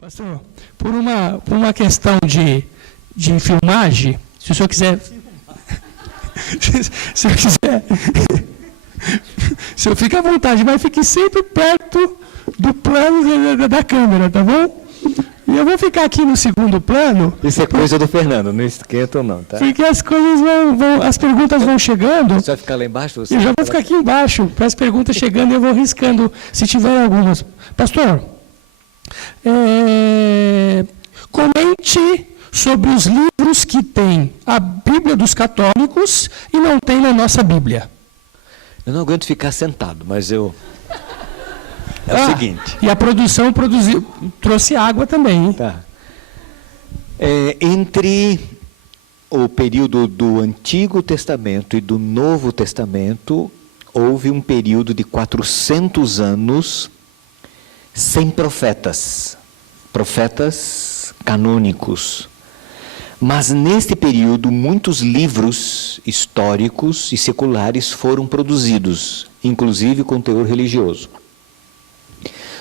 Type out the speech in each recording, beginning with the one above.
Pastor, por uma questão de filmagem, se o senhor quiser... se eu quiser... se eu fico à vontade, mas fique sempre perto do plano da câmera, tá bom? E eu vou ficar aqui no segundo plano... Isso é coisa do Fernando, não esquenta não, tá? Porque as coisas as perguntas vão chegando... Você vai ficar lá embaixo? Eu já vou ficar aqui embaixo, para as perguntas chegando, eu vou riscando, se tiver algumas. Pastor... comente sobre os livros que tem a Bíblia dos católicos e não tem na nossa Bíblia. Eu não aguento ficar sentado, mas eu... É o seguinte... E a produção trouxe água também, hein? Tá. Entre o período do Antigo Testamento e do Novo Testamento, houve um período de 400 anos sem profetas canônicos. Mas neste período, muitos livros históricos e seculares foram produzidos, inclusive com teor religioso.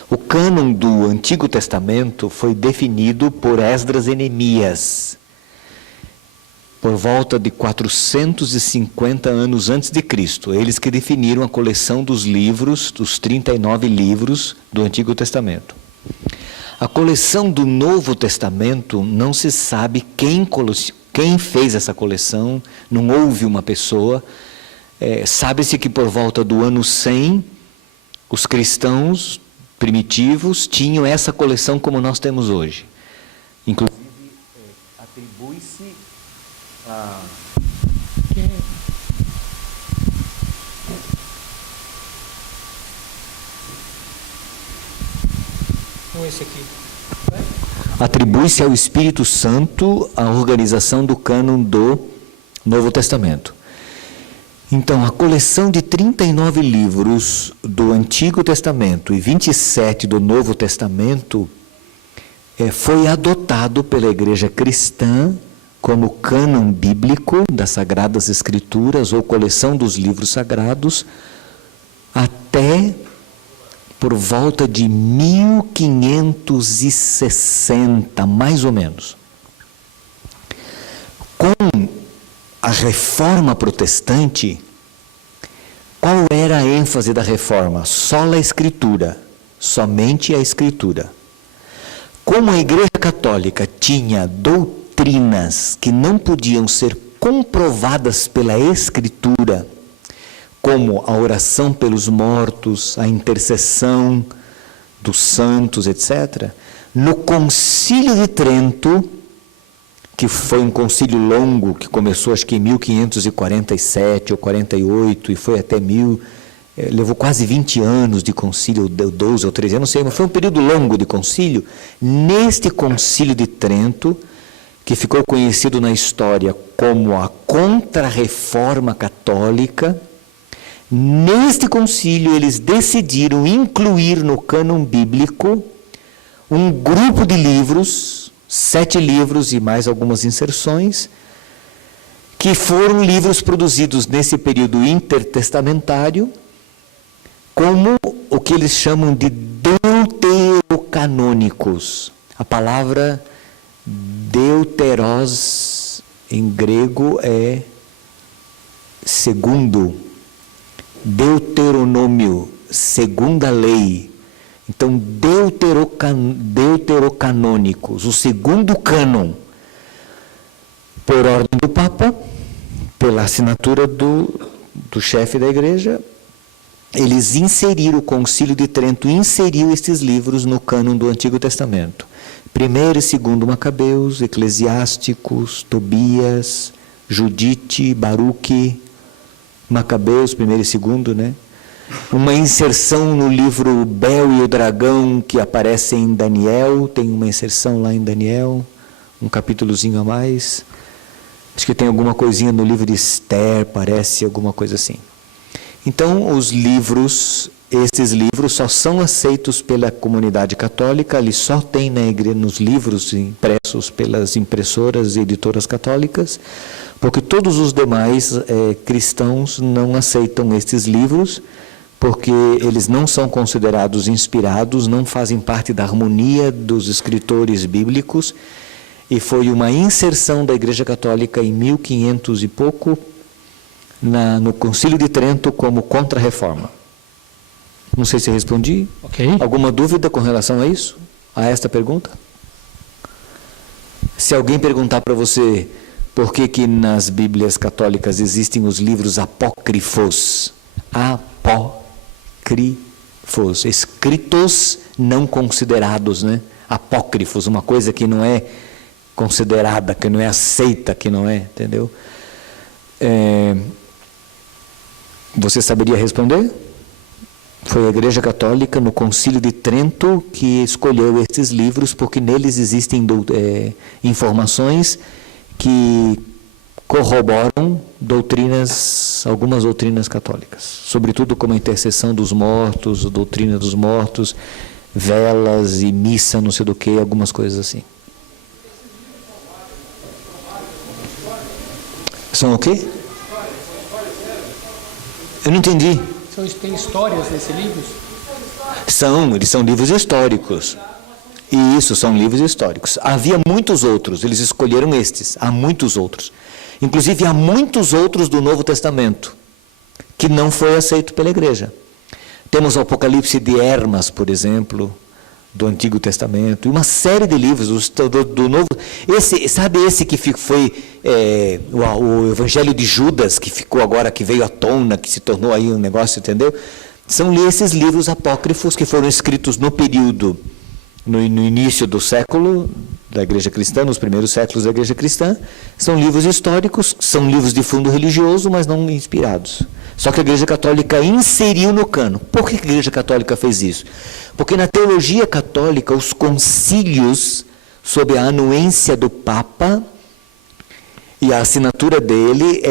O cânon do Antigo Testamento foi definido por Esdras e Neemias, por volta de 450 anos antes de Cristo. Eles que definiram a coleção dos livros, dos 39 livros do Antigo Testamento. A coleção do Novo Testamento, não se sabe quem fez essa coleção, não houve uma pessoa. Sabe-se que por volta do ano 100, os cristãos primitivos tinham essa coleção como nós temos hoje. Inclusive, atribui-se a... Esse aqui. Atribui-se ao Espírito Santo a organização do cânon do Novo Testamento. Então, a coleção de 39 livros do Antigo Testamento e 27 do Novo Testamento foi adotado pela Igreja Cristã como cânon bíblico das Sagradas Escrituras ou coleção dos livros sagrados até por volta de 1560, mais ou menos. Com a Reforma Protestante, qual era a ênfase da Reforma? Sola Escritura, somente a Escritura. Como a Igreja Católica tinha doutrinas que não podiam ser comprovadas pela Escritura, como a oração pelos mortos, a intercessão dos santos, etc., no Concílio de Trento, que foi um concílio longo, que começou acho que em 1547 ou 48, e foi até levou quase 20 anos de concílio, 12 ou 13, eu não sei, mas foi um período longo de concílio. Neste Concílio de Trento, que ficou conhecido na história como a Contra-Reforma Católica, neste concílio eles decidiram incluir no cânon bíblico um grupo de livros, 7 livros e mais algumas inserções, que foram livros produzidos nesse período intertestamentário, como o que eles chamam de deuterocanônicos. A palavra deuteros em grego é segundo. Deuteronômio, segunda lei. Então, deuterocanônicos, o segundo cânon, por ordem do Papa, pela assinatura do chefe da igreja, eles inseriram, o Concílio de Trento inseriu estes livros no cânon do Antigo Testamento. 1º e 2º Macabeus, Eclesiásticos, Tobias, Judite, Baruque, Macabeus, 1º e 2º, né? Uma inserção no livro Bel e o Dragão, que aparece em Daniel, tem uma inserção lá em Daniel, um capítulozinho a mais. Acho que tem alguma coisinha no livro de Esther, parece alguma coisa assim. Então, esses livros só são aceitos pela comunidade católica, eles só tem na igreja, nos livros impressos pelas impressoras e editoras católicas, porque todos os demais cristãos não aceitam estes livros, porque eles não são considerados inspirados, não fazem parte da harmonia dos escritores bíblicos, e foi uma inserção da Igreja Católica em 1500 e pouco, no Concílio de Trento, como contra-reforma. Não sei se respondi. Ok. Alguma dúvida com relação a isso? A esta pergunta? Se alguém perguntar para você por que nas Bíblias católicas existem os livros apócrifos, escritos não considerados, né? Apócrifos, uma coisa que não é considerada, que não é aceita, que não é, entendeu? Você saberia responder? Foi a Igreja Católica, no Concílio de Trento, que escolheu esses livros, porque neles existem informações que corroboram algumas doutrinas católicas, sobretudo como a intercessão dos mortos, a doutrina dos mortos, velas e missa, não sei do que, algumas coisas assim. São o quê? Eu não entendi. Tem histórias nesse livro? Eles são livros históricos. Isso, são livros históricos. Havia muitos outros, eles escolheram estes. Há muitos outros. Inclusive, há muitos outros do Novo Testamento que não foi aceito pela igreja. Temos o Apocalipse de Hermas, por exemplo, do Antigo Testamento, e uma série de livros do Novo. Esse que foi o Evangelho de Judas, que ficou agora, que veio à tona, que se tornou aí um negócio, entendeu? São esses livros apócrifos que foram escritos no período, no início do século da Igreja Cristã, nos primeiros séculos da Igreja Cristã. São livros históricos, são livros de fundo religioso, mas não inspirados. Só que a Igreja Católica inseriu no cano. Por que a Igreja Católica fez isso? Porque na teologia católica, os concílios, sob a anuência do Papa e a assinatura dele,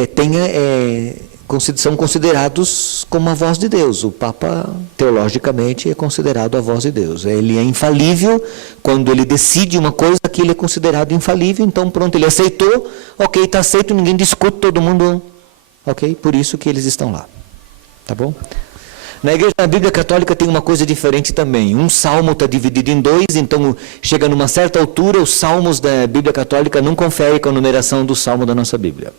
são considerados como a voz de Deus. O Papa, teologicamente, é considerado a voz de Deus. Ele é infalível. Quando ele decide uma coisa, aquilo é considerado infalível. Então, pronto, ele aceitou. Ok, está aceito, ninguém discute, todo mundo... Ok? Por isso que eles estão lá. Tá bom? Na Bíblia Católica tem uma coisa diferente também. Um salmo está dividido em dois, então chega numa certa altura, os salmos da Bíblia Católica não conferem com a numeração do salmo da nossa Bíblia.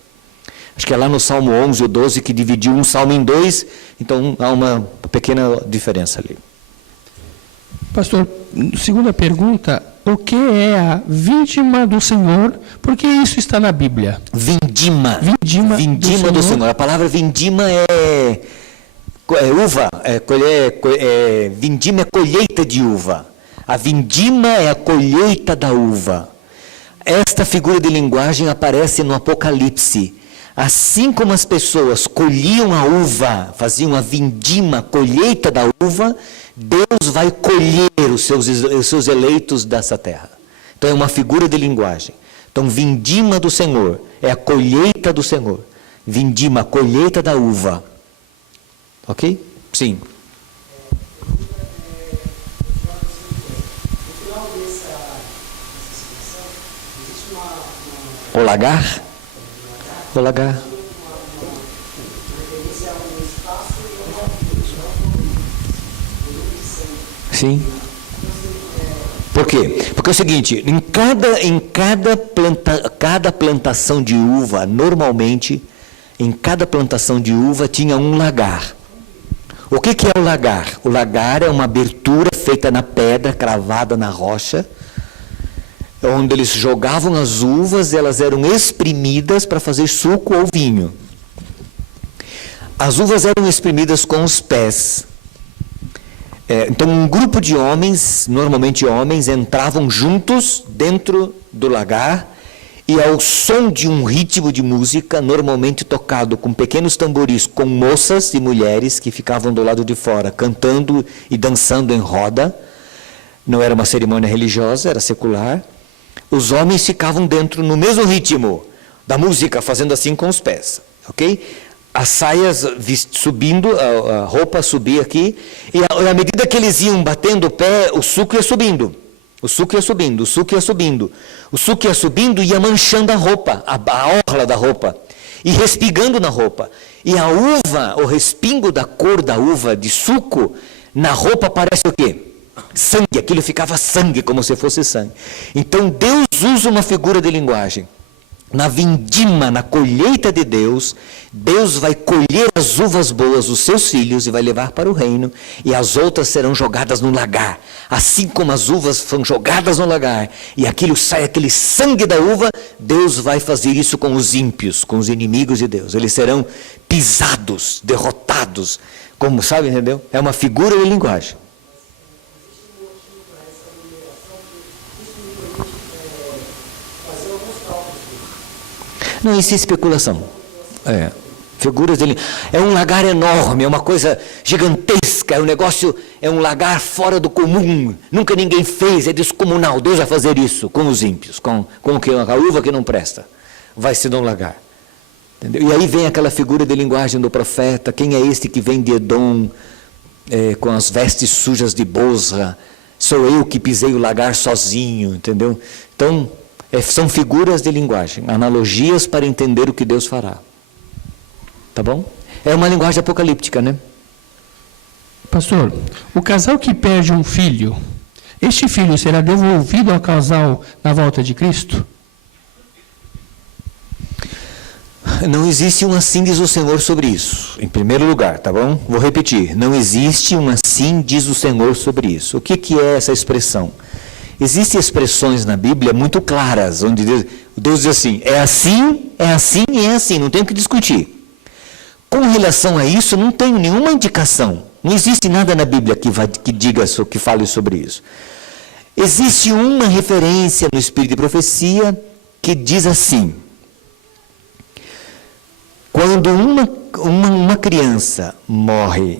Acho que é lá no Salmo 11 ou 12 que dividiu um salmo em dois, então há uma pequena diferença ali. Pastor, segunda pergunta, o que é a vindima do Senhor? Porque isso está na Bíblia. Vindima do Senhor. A palavra vindima é uva. Vindima é colheita de uva. A vindima é a colheita da uva. Esta figura de linguagem aparece no Apocalipse. Assim como as pessoas colhiam a uva, faziam a vindima, colheita da uva, Deus vai colher os seus eleitos dessa terra. Então é uma figura de linguagem. Então vindima do Senhor é a colheita do Senhor. Vindima, a colheita da uva. Ok? Sim. O lagar? O lagar. Sim. Por quê? Porque é o seguinte, cada plantação de uva, normalmente, em cada plantação de uva tinha um lagar. O que é o lagar? O lagar é uma abertura feita na pedra, cravada na rocha, onde eles jogavam as uvas, elas eram espremidas para fazer suco ou vinho. As uvas eram espremidas com os pés. Então um grupo de homens, normalmente homens, entravam juntos dentro do lagar e ao som de um ritmo de música, normalmente tocado com pequenos tamboris, com moças e mulheres que ficavam do lado de fora cantando e dançando em roda. Não era uma cerimônia religiosa, era secular. Os homens ficavam dentro no mesmo ritmo da música, fazendo assim com os pés, ok? As saias subindo, a roupa subia aqui, e à medida que eles iam batendo o pé, o suco ia subindo. O suco ia subindo, o suco ia subindo. O suco ia subindo e ia manchando a roupa, a orla da roupa. e respingando na roupa. E a uva, o respingo da cor da uva de suco, na roupa parece o quê? Sangue, aquilo ficava sangue, como se fosse sangue. Então Deus usa uma figura de linguagem. Na vindima, na colheita de Deus, Deus vai colher as uvas boas, os seus filhos, e vai levar para o reino, e as outras serão jogadas no lagar. Assim como as uvas foram jogadas no lagar, e aquilo sai, aquele sangue da uva, Deus vai fazer isso com os ímpios, com os inimigos de Deus. Eles serão pisados, derrotados, como sabe, entendeu? É uma figura de linguagem. Não, isso é especulação. Figuras dele. É um lagar enorme, é uma coisa gigantesca, é um negócio, é um lagar fora do comum. Nunca ninguém fez, é descomunal. Deus vai fazer isso com os ímpios, com a uva que não presta. Vai se dar um lagar. Entendeu? E aí vem aquela figura de linguagem do profeta. Quem é este que vem de Edom, com as vestes sujas de Bosra? Sou eu que pisei o lagar sozinho, entendeu? Então, são figuras de linguagem, analogias para entender o que Deus fará. Tá bom? É uma linguagem apocalíptica, né? Pastor, o casal que perde um filho, este filho será devolvido ao casal na volta de Cristo? Não existe um assim diz o Senhor sobre isso, em primeiro lugar, tá bom? Vou repetir, não existe um assim diz o Senhor sobre isso. O que é essa expressão? Existem expressões na Bíblia muito claras, onde Deus diz assim, é assim e é assim, não tem o que discutir. Com relação a isso, não tenho nenhuma indicação, não existe nada na Bíblia que fale sobre isso. Existe uma referência no Espírito de Profecia que diz assim, quando uma criança morre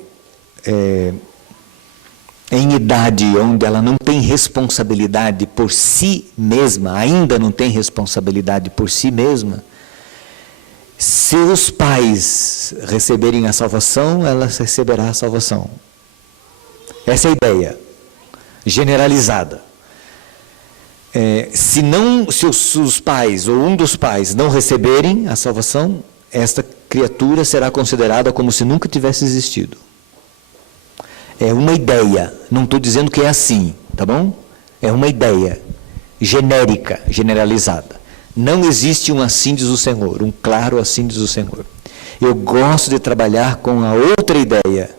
em idade onde ela não tem responsabilidade por si mesma, ainda não tem responsabilidade por si mesma, se os pais receberem a salvação, ela receberá a salvação. Essa é a ideia, generalizada. Se os pais ou um dos pais não receberem a salvação, esta criatura será considerada como se nunca tivesse existido. É uma ideia, não estou dizendo que é assim, tá bom? É uma ideia genérica, generalizada. Não existe um assim diz o Senhor, um claro assim diz o Senhor. Eu gosto de trabalhar com a outra ideia,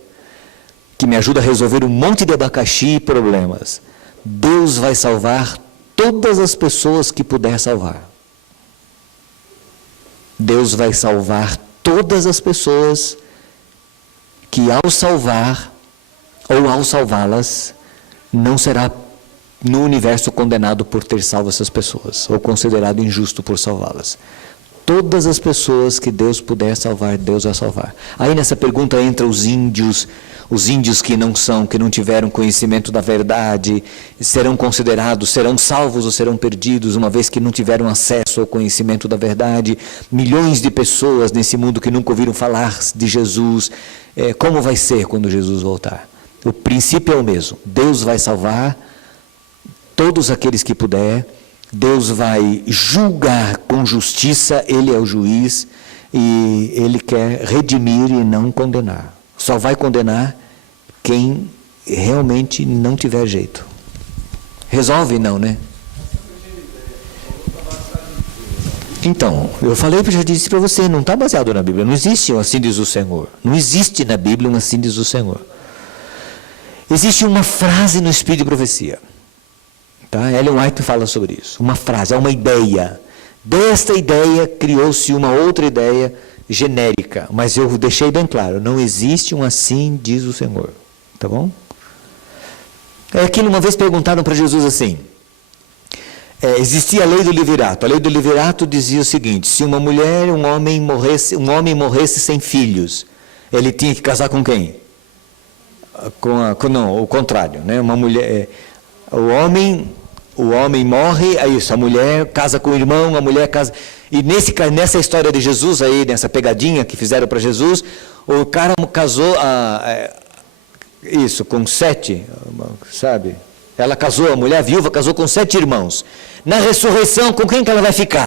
que me ajuda a resolver um monte de abacaxi e problemas. Deus vai salvar todas as pessoas que puder salvar. Deus vai salvar todas as pessoas que ao salvar ou ao salvá-las, não será no universo condenado por ter salvo essas pessoas, ou considerado injusto por salvá-las. Todas as pessoas que Deus puder salvar, Deus vai salvar. Aí nessa pergunta entra os índios que não tiveram conhecimento da verdade, serão considerados, serão salvos ou serão perdidos, uma vez que não tiveram acesso ao conhecimento da verdade. Milhões de pessoas nesse mundo que nunca ouviram falar de Jesus. Como vai ser quando Jesus voltar? O princípio é o mesmo. Deus vai salvar todos aqueles que puder. Deus vai julgar com justiça, Ele é o juiz, e Ele quer redimir e não condenar. Só vai condenar quem realmente não tiver jeito. Resolve não, né? Então, já disse para você, não está baseado na Bíblia, não existe um assim diz o Senhor. Não existe na Bíblia um assim diz o Senhor. Existe uma frase no Espírito de Profecia. Tá? Ellen White fala sobre isso. Uma frase, é uma ideia. Desta ideia criou-se uma outra ideia genérica, mas eu deixei bem claro, não existe um assim diz o Senhor. Tá bom? É aquilo, uma vez perguntaram para Jesus assim, existia a lei do levirato. A lei do levirato dizia o seguinte, se uma mulher, um homem morresse sem filhos, ele tinha que casar com quem? Não, o contrário, né? Uma mulher, o homem morre, é isso, a mulher casa com o irmão, a mulher casa... E nessa história de Jesus aí, nessa pegadinha que fizeram para Jesus, o cara casou, com 7, sabe? Ela casou, a mulher viúva casou com 7 irmãos. Na ressurreição, com quem que ela vai ficar?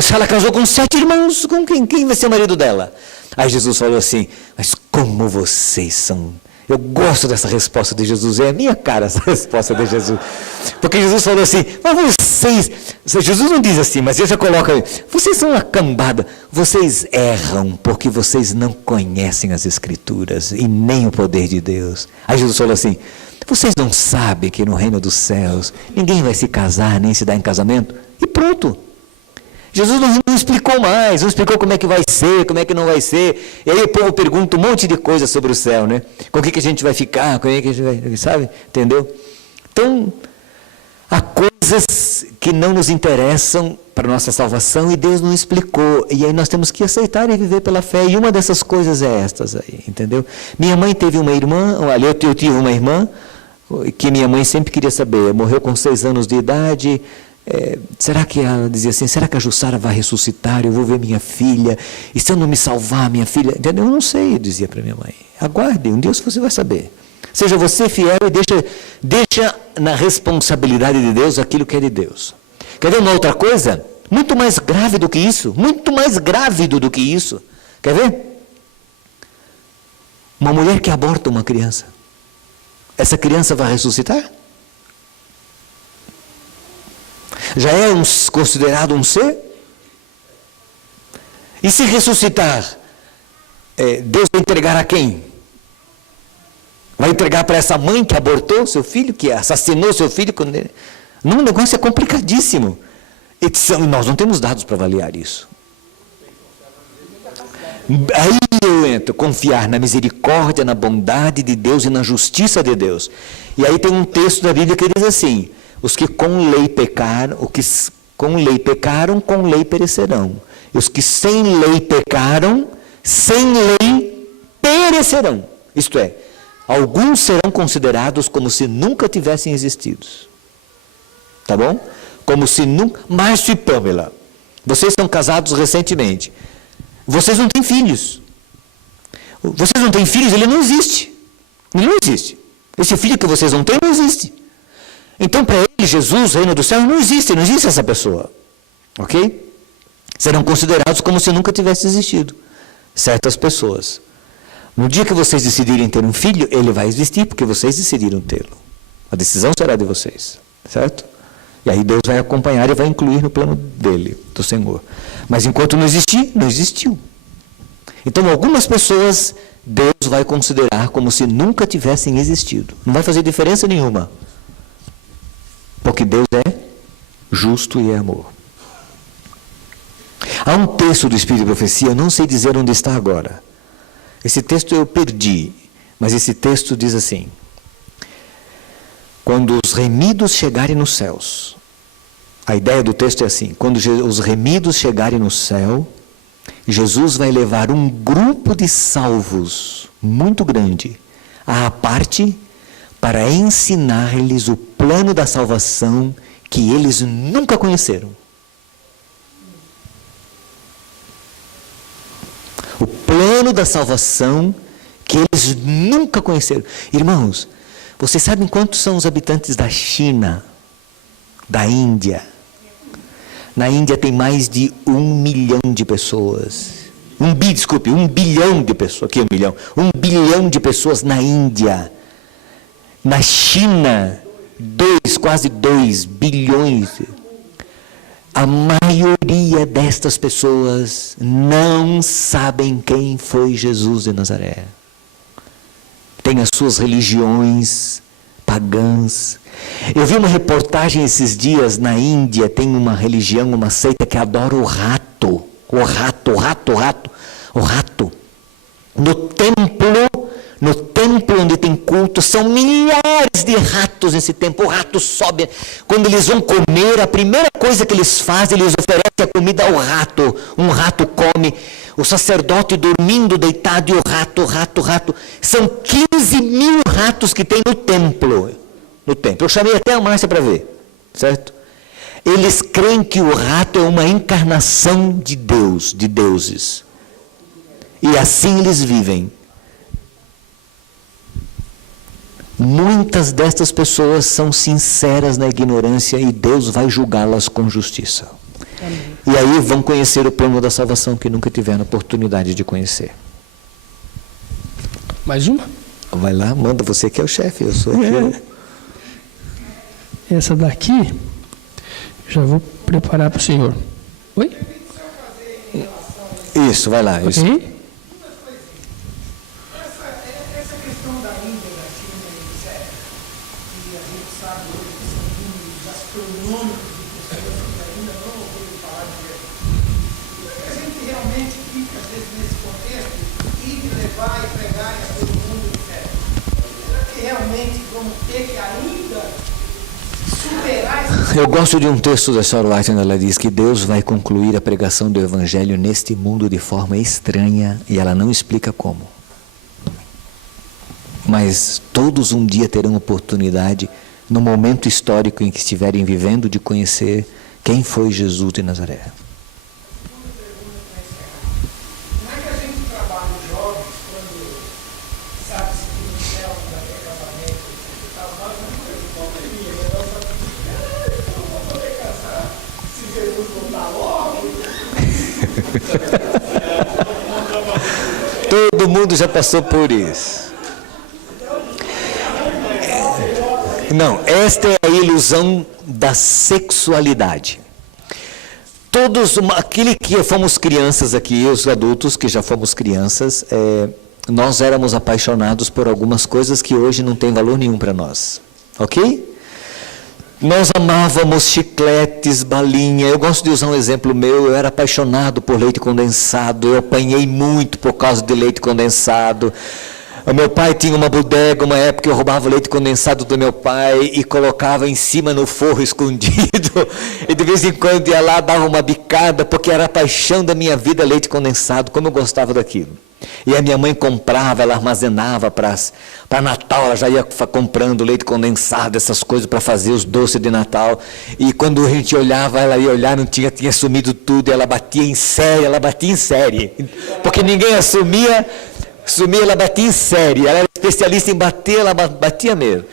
Se ela casou com 7 irmãos, com quem vai ser o marido dela? Aí Jesus falou assim, mas como vocês são... Eu gosto dessa resposta de Jesus, é a minha cara essa resposta de Jesus. Porque Jesus falou assim, mas vocês... Jesus não diz assim, mas ele já coloca, vocês são uma cambada, vocês erram porque vocês não conhecem as Escrituras e nem o poder de Deus. Aí Jesus falou assim, vocês não sabem que no reino dos céus ninguém vai se casar nem se dar em casamento? E pronto. Jesus não explicou mais, não explicou como é que vai ser, como é que não vai ser. E aí o povo pergunta um monte de coisas sobre o céu, né? Com o que a gente vai ficar, com o que a gente vai, sabe? Entendeu? Então, há coisas que não nos interessam para a nossa salvação e Deus não explicou. E aí nós temos que aceitar e viver pela fé. E uma dessas coisas é estas aí, entendeu? Minha mãe teve uma irmã, olha, eu tive uma irmã que minha mãe sempre queria saber, morreu com 6 anos de idade... será que ela dizia assim, será que a Jussara vai ressuscitar, eu vou ver minha filha, e se eu não me salvar, minha filha, entendeu? Eu não sei, eu dizia para minha mãe, aguarde, um dia você vai saber, seja você fiel e deixa na responsabilidade de Deus aquilo que é de Deus. Quer ver uma outra coisa? Muito mais grave do que isso, muito mais grávido do que isso, quer ver? Uma mulher que aborta uma criança, essa criança vai ressuscitar? Já é considerado um ser? E se ressuscitar, Deus vai entregar a quem? Vai entregar para essa mãe que abortou seu filho, que assassinou seu filho? Não, o negócio é complicadíssimo. E nós não temos dados para avaliar isso. Aí eu entro, confiar na misericórdia, na bondade de Deus e na justiça de Deus. E aí tem um texto da Bíblia que diz assim, os que com lei pecaram, com lei perecerão. E os que sem lei pecaram, sem lei perecerão. Isto é, alguns serão considerados como se nunca tivessem existido. Tá bom? Como se nunca... Márcio e Pamela, vocês são casados recentemente. Vocês não têm filhos. Vocês não têm filhos, ele não existe. Ele não existe. Esse filho que vocês não têm, não existe. Então, para ele, Jesus, reino do céu, não existe essa pessoa. Ok? Serão considerados como se nunca tivesse existido. Certas pessoas. No dia que vocês decidirem ter um filho, ele vai existir, porque vocês decidiram tê-lo. A decisão será de vocês. Certo? E aí Deus vai acompanhar e vai incluir no plano dele, do Senhor. Mas enquanto não existir, não existiu. Então, algumas pessoas, Deus vai considerar como se nunca tivessem existido. Não vai fazer diferença nenhuma. Porque Deus é justo e é amor. Há um texto do Espírito de Profecia, eu não sei dizer onde está agora. Esse texto eu perdi, mas esse texto diz assim, quando os remidos chegarem nos céus, a ideia do texto é assim, quando os remidos chegarem no céu, Jesus vai levar um grupo de salvos muito grande à parte para ensinar-lhes o plano da salvação que eles nunca conheceram. O plano da salvação que eles nunca conheceram. Irmãos, vocês sabem quantos são os habitantes da China, da Índia? Na Índia tem mais de 1 milhão de pessoas. 1 bilhão de pessoas. Aqui 1 milhão. 1 bilhão de pessoas na Índia. Na China, quase 2 bilhões. A maioria destas pessoas não sabem quem foi Jesus de Nazaré. Tem as suas religiões pagãs. Eu vi uma reportagem esses dias na Índia, tem uma religião, uma seita que adora o rato. O rato. No templo onde tem culto, são milhares de ratos nesse templo. O rato sobe. Quando eles vão comer, a primeira coisa que eles fazem, eles oferecem a comida ao rato. Um rato come. O sacerdote dormindo, deitado, e o rato. São 15 mil ratos que tem no templo. Eu chamei até a Márcia para ver. Certo? Eles creem que o rato é uma encarnação de Deus, de deuses. E assim eles vivem. Muitas destas pessoas são sinceras na ignorância e Deus vai julgá-las com justiça. Amém. E aí vão conhecer o plano da salvação que nunca tiveram oportunidade de conhecer. Mais uma? Vai lá, manda, você que é o chefe, eu sou aqui. Essa daqui, já vou preparar para o senhor. Oi? Isso, vai lá. Isso. Ok? Essa questão da Índia, da China e etc., que a gente sabe hoje que são números astronômicos de pessoas que ainda não ouviram falar de Jesus. A gente realmente fica, às vezes, nesse contexto, ir levar e pregar a todo mundo, etc. Será que realmente vamos ter que ainda superar esse... Eu gosto de um texto da Sarah White, onde ela diz que Deus vai concluir a pregação do Evangelho neste mundo de forma estranha, e ela não explica como. Mas todos um dia terão oportunidade, no momento histórico em que estiverem vivendo, de conhecer quem foi Jesus de Nazaré. Como é que a gente trabalha os jovens quando sabe-se que no céu vai ter casamento e tal? Nós não temos pandemia, né? Nós sabemos que eu não vou poder casar se Jesus voltar logo. Todo mundo já passou por isso. Não, esta é a ilusão da sexualidade. Todos, aquele que fomos crianças aqui, os adultos que já fomos crianças, nós éramos apaixonados por algumas coisas que hoje não tem valor nenhum para nós. Ok? Nós amávamos chicletes, balinha. Eu gosto de usar um exemplo meu. Eu era apaixonado por leite condensado. Eu apanhei muito por causa de leite condensado. O meu pai tinha uma bodega, uma época eu roubava o leite condensado do meu pai e colocava em cima no forro escondido. E de vez em quando ia lá, dava uma bicada, porque era a paixão da minha vida, leite condensado, como eu gostava daquilo. E a minha mãe comprava, ela armazenava para Natal, ela já ia comprando leite condensado, essas coisas para fazer os doces de Natal. E quando a gente olhava, ela ia olhar, não tinha sumido tudo, e ela batia em série, porque ninguém assumia, ela batia em série, ela era especialista em bater, ela batia mesmo.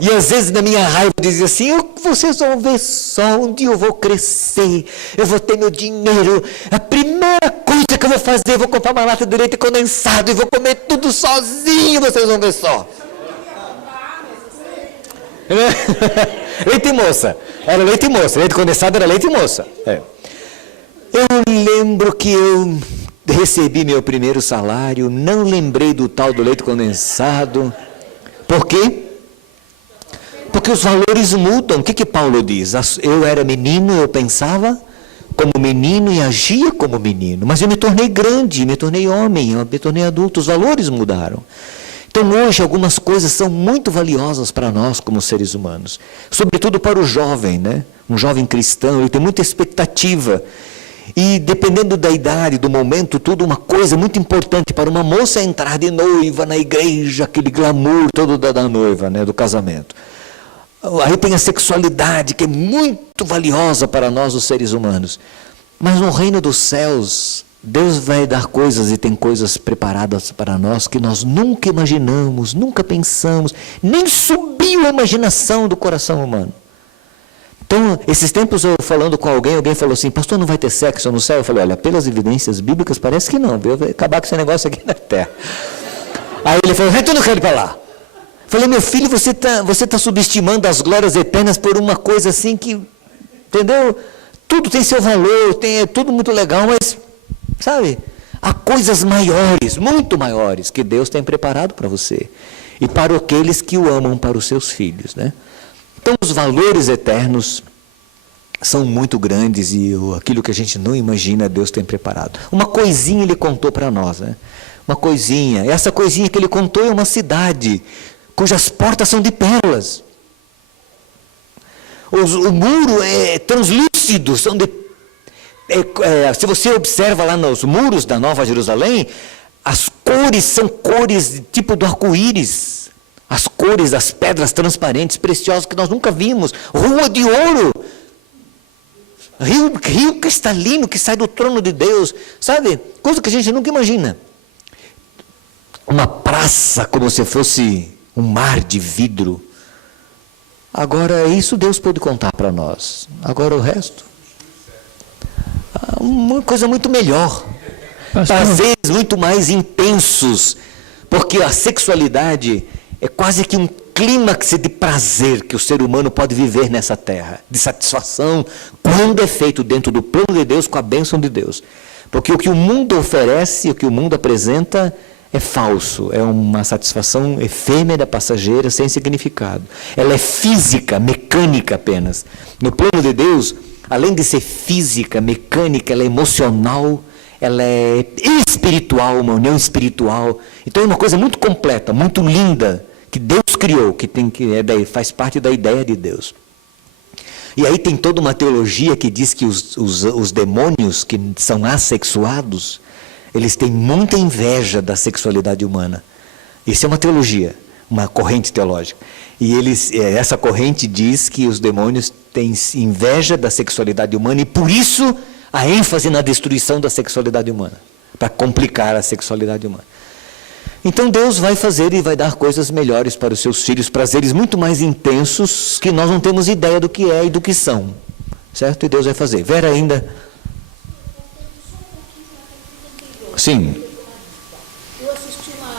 E às vezes na minha raiva eu dizia assim, vocês vão ver só, um dia eu vou crescer, eu vou ter meu dinheiro, a primeira coisa que eu vou fazer, eu vou comprar uma lata de leite condensado e vou comer tudo sozinho, vocês vão ver só. Leite moça, era leite moça, leite condensado era leite moça. Eu lembro que eu recebi meu primeiro salário, não lembrei do tal do leite condensado. Por quê? Porque os valores mudam. O que Paulo diz? Eu era menino, eu pensava como menino e agia como menino. Mas eu me tornei grande, me tornei homem, eu me tornei adulto. Os valores mudaram. Então hoje algumas coisas são muito valiosas para nós como seres humanos. Sobretudo para o jovem, né? Um jovem cristão, ele tem muita expectativa. E dependendo da idade, do momento, tudo uma coisa muito importante para uma moça é entrar de noiva na igreja, aquele glamour todo da noiva, né, do casamento. Aí tem a sexualidade, que é muito valiosa para nós, os seres humanos. Mas no reino dos céus, Deus vai dar coisas e tem coisas preparadas para nós que nós nunca imaginamos, nunca pensamos, nem subiu a imaginação do coração humano. Então, esses tempos eu falando com alguém falou assim, pastor, não vai ter sexo no céu? Eu falei, olha, pelas evidências bíblicas parece que não, Deus vai acabar com esse negócio aqui na terra. Aí ele falou, então não quero ir para lá. Eu falei, meu filho, você tá subestimando as glórias eternas por uma coisa assim que, entendeu? Tudo tem seu valor, é tudo muito legal, mas, sabe, há coisas maiores, muito maiores, que Deus tem preparado para você. E para aqueles que o amam, para os seus filhos, né? Então, os valores eternos são muito grandes e aquilo que a gente não imagina, Deus tem preparado. Uma coisinha Ele contou para nós, né? Uma coisinha. Essa coisinha que Ele contou é uma cidade cujas portas são de pérolas. O muro é translúcido, se você observa lá nos muros da Nova Jerusalém, as cores são cores tipo do arco-íris. As cores das pedras transparentes, preciosas, que nós nunca vimos. Rua de ouro. Rio cristalino que sai do trono de Deus. Sabe? Coisa que a gente nunca imagina. Uma praça como se fosse um mar de vidro. Agora, isso Deus pôde contar para nós. Agora o resto. uma coisa muito melhor. Pastor, Prazeres muito mais intensos, porque a sexualidade é quase que um clímax de prazer que o ser humano pode viver nessa terra, de satisfação, quando é feito dentro do plano de Deus, com a bênção de Deus. Porque o que o mundo oferece, o que o mundo apresenta, é falso, é uma satisfação efêmera, passageira, sem significado. Ela é física, mecânica apenas. No plano de Deus, além de ser física, mecânica, ela é emocional, ela é espiritual, uma união espiritual. Então é uma coisa muito completa, muito linda, que Deus criou, faz parte da ideia de Deus. E aí tem toda uma teologia que diz que os demônios que são assexuados, eles têm muita inveja da sexualidade humana. Isso é uma teologia, uma corrente teológica. E essa corrente diz que os demônios têm inveja da sexualidade humana e por isso a ênfase na destruição da sexualidade humana, para complicar a sexualidade humana. Então Deus vai fazer e vai dar coisas melhores para os seus filhos, prazeres muito mais intensos que nós não temos ideia do que é e do que são. Certo? E Deus vai fazer. Vera ainda... Sim. Eu assisti uma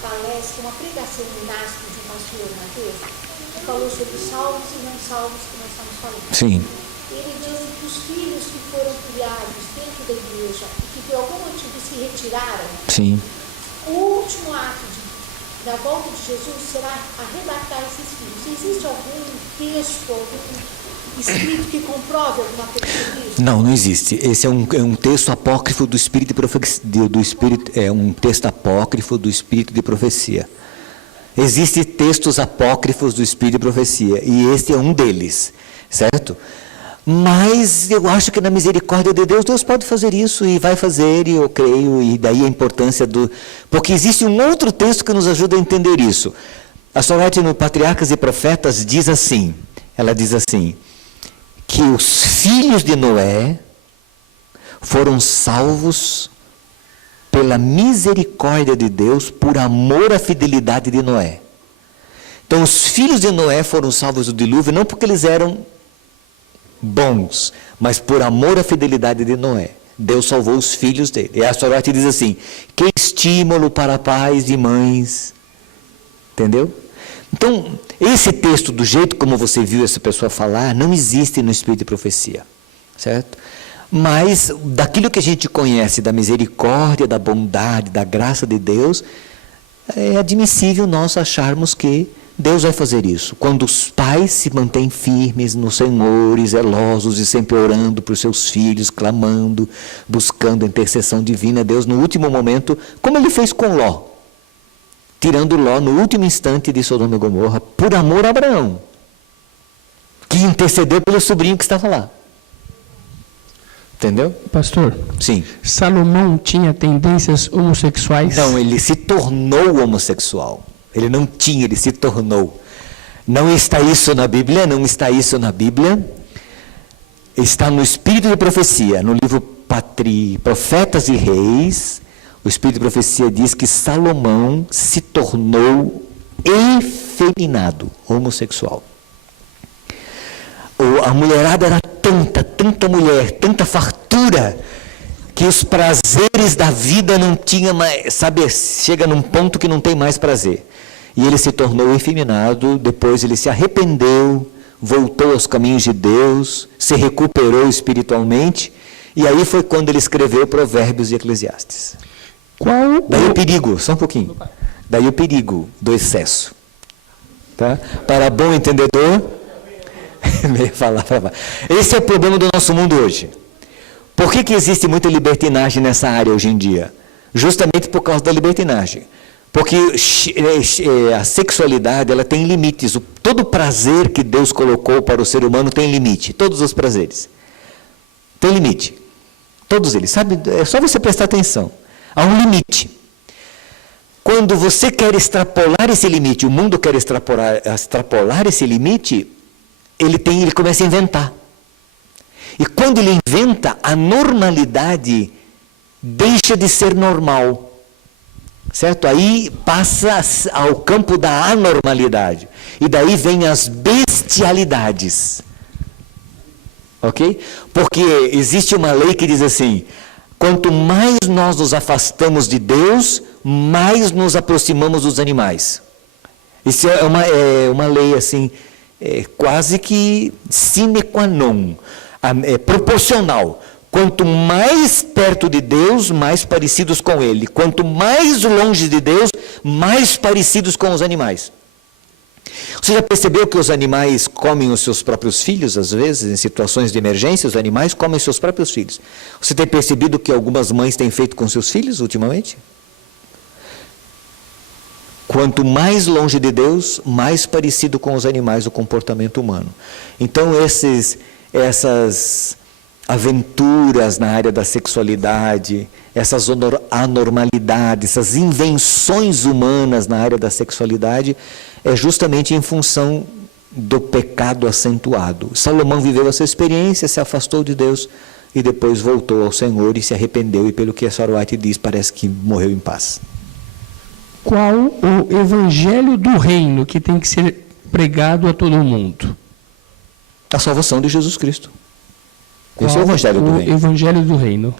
palestra, uma pregação monástica de um pastor Mateus, que falou sobre os salvos e não salvos que nós estamos falando. Sim. Ele disse que os filhos que foram criados dentro da igreja e que por algum motivo se retiraram, Sim. o último ato da volta de Jesus será arrebatar esses filhos. Existe algum texto, algum escrito que comprove alguma coisa sobre isso? Não existe. Esse é um texto apócrifo do Espírito de Profecia. É um texto apócrifo do Espírito de Profecia. Existem textos apócrifos do Espírito de Profecia, e este é um deles, certo? Mas eu acho que na misericórdia de Deus, Deus pode fazer isso, e vai fazer, e eu creio, e daí a importância do... Porque existe um outro texto que nos ajuda a entender isso. A Sorete no Patriarcas e Profetas diz assim, ela diz assim, que os filhos de Noé foram salvos pela misericórdia de Deus, por amor à fidelidade de Noé. Então, os filhos de Noé foram salvos do dilúvio, não porque eles eram bons, mas por amor à fidelidade de Noé. Deus salvou os filhos dele. E a Sorate diz assim, que estímulo para pais e mães. Entendeu? Então, esse texto, do jeito como você viu essa pessoa falar, não existe no Espírito de Profecia, certo? Mas, daquilo que a gente conhece, da misericórdia, da bondade, da graça de Deus, é admissível nós acharmos que Deus vai fazer isso. Quando os pais se mantêm firmes no Senhor, e zelosos, e sempre orando por seus filhos, clamando, buscando a intercessão divina, Deus no último momento, como Ele fez com Ló, tirando Ló no último instante de Sodoma e Gomorra, por amor a Abraão, que intercedeu pelo sobrinho que estava lá. Entendeu? pastor, Sim. Salomão tinha tendências homossexuais? Não, ele se tornou homossexual. Ele não tinha, ele se tornou. Não está isso na Bíblia, não está isso na Bíblia. Está no Espírito de Profecia, no livro Profetas e Reis. O Espírito de Profecia diz que Salomão se tornou efeminado, homossexual. A mulherada era tanta mulher, tanta fartura, que os prazeres da vida não tinha mais, sabe, chega num ponto que não tem mais prazer. E ele se tornou efeminado, depois ele se arrependeu, voltou aos caminhos de Deus, se recuperou espiritualmente, e aí foi quando ele escreveu Provérbios e Eclesiastes. Daí o perigo, só um pouquinho, daí o perigo do excesso. Tá? Para bom entendedor, esse é o problema do nosso mundo hoje. Por que existe muita libertinagem nessa área hoje em dia? Justamente por causa da libertinagem. Porque a sexualidade, ela tem limites. Todo prazer que Deus colocou para o ser humano tem limite. Todos os prazeres. Tem limite. Todos eles. Sabe? É só você prestar atenção. Há um limite. Quando você quer extrapolar esse limite, o mundo quer extrapolar esse limite, ele começa a inventar. E quando ele inventa, a normalidade deixa de ser normal. Certo? Aí passa ao campo da anormalidade. E daí vem as bestialidades. Ok? Porque existe uma lei que diz assim: quanto mais nós nos afastamos de Deus, mais nos aproximamos dos animais. Isso é uma lei assim, quase que sine qua non, é proporcional. Quanto mais perto de Deus, mais parecidos com Ele. Quanto mais longe de Deus, mais parecidos com os animais. Você já percebeu que os animais comem os seus próprios filhos, às vezes, em situações de emergência, os animais comem os seus próprios filhos. Você tem percebido o que algumas mães têm feito com seus filhos ultimamente? Quanto mais longe de Deus, mais parecido com os animais o comportamento humano. Então, essas aventuras na área da sexualidade, essas anormalidades, essas invenções humanas na área da sexualidade, é justamente em função do pecado acentuado. Salomão viveu essa experiência, se afastou de Deus e depois voltou ao Senhor e se arrependeu, e pelo que a Sarah White diz, parece que morreu em paz. Qual o evangelho do reino que tem que ser pregado a todo mundo? A salvação de Jesus Cristo. Esse é o evangelho do reino. O evangelho do reino.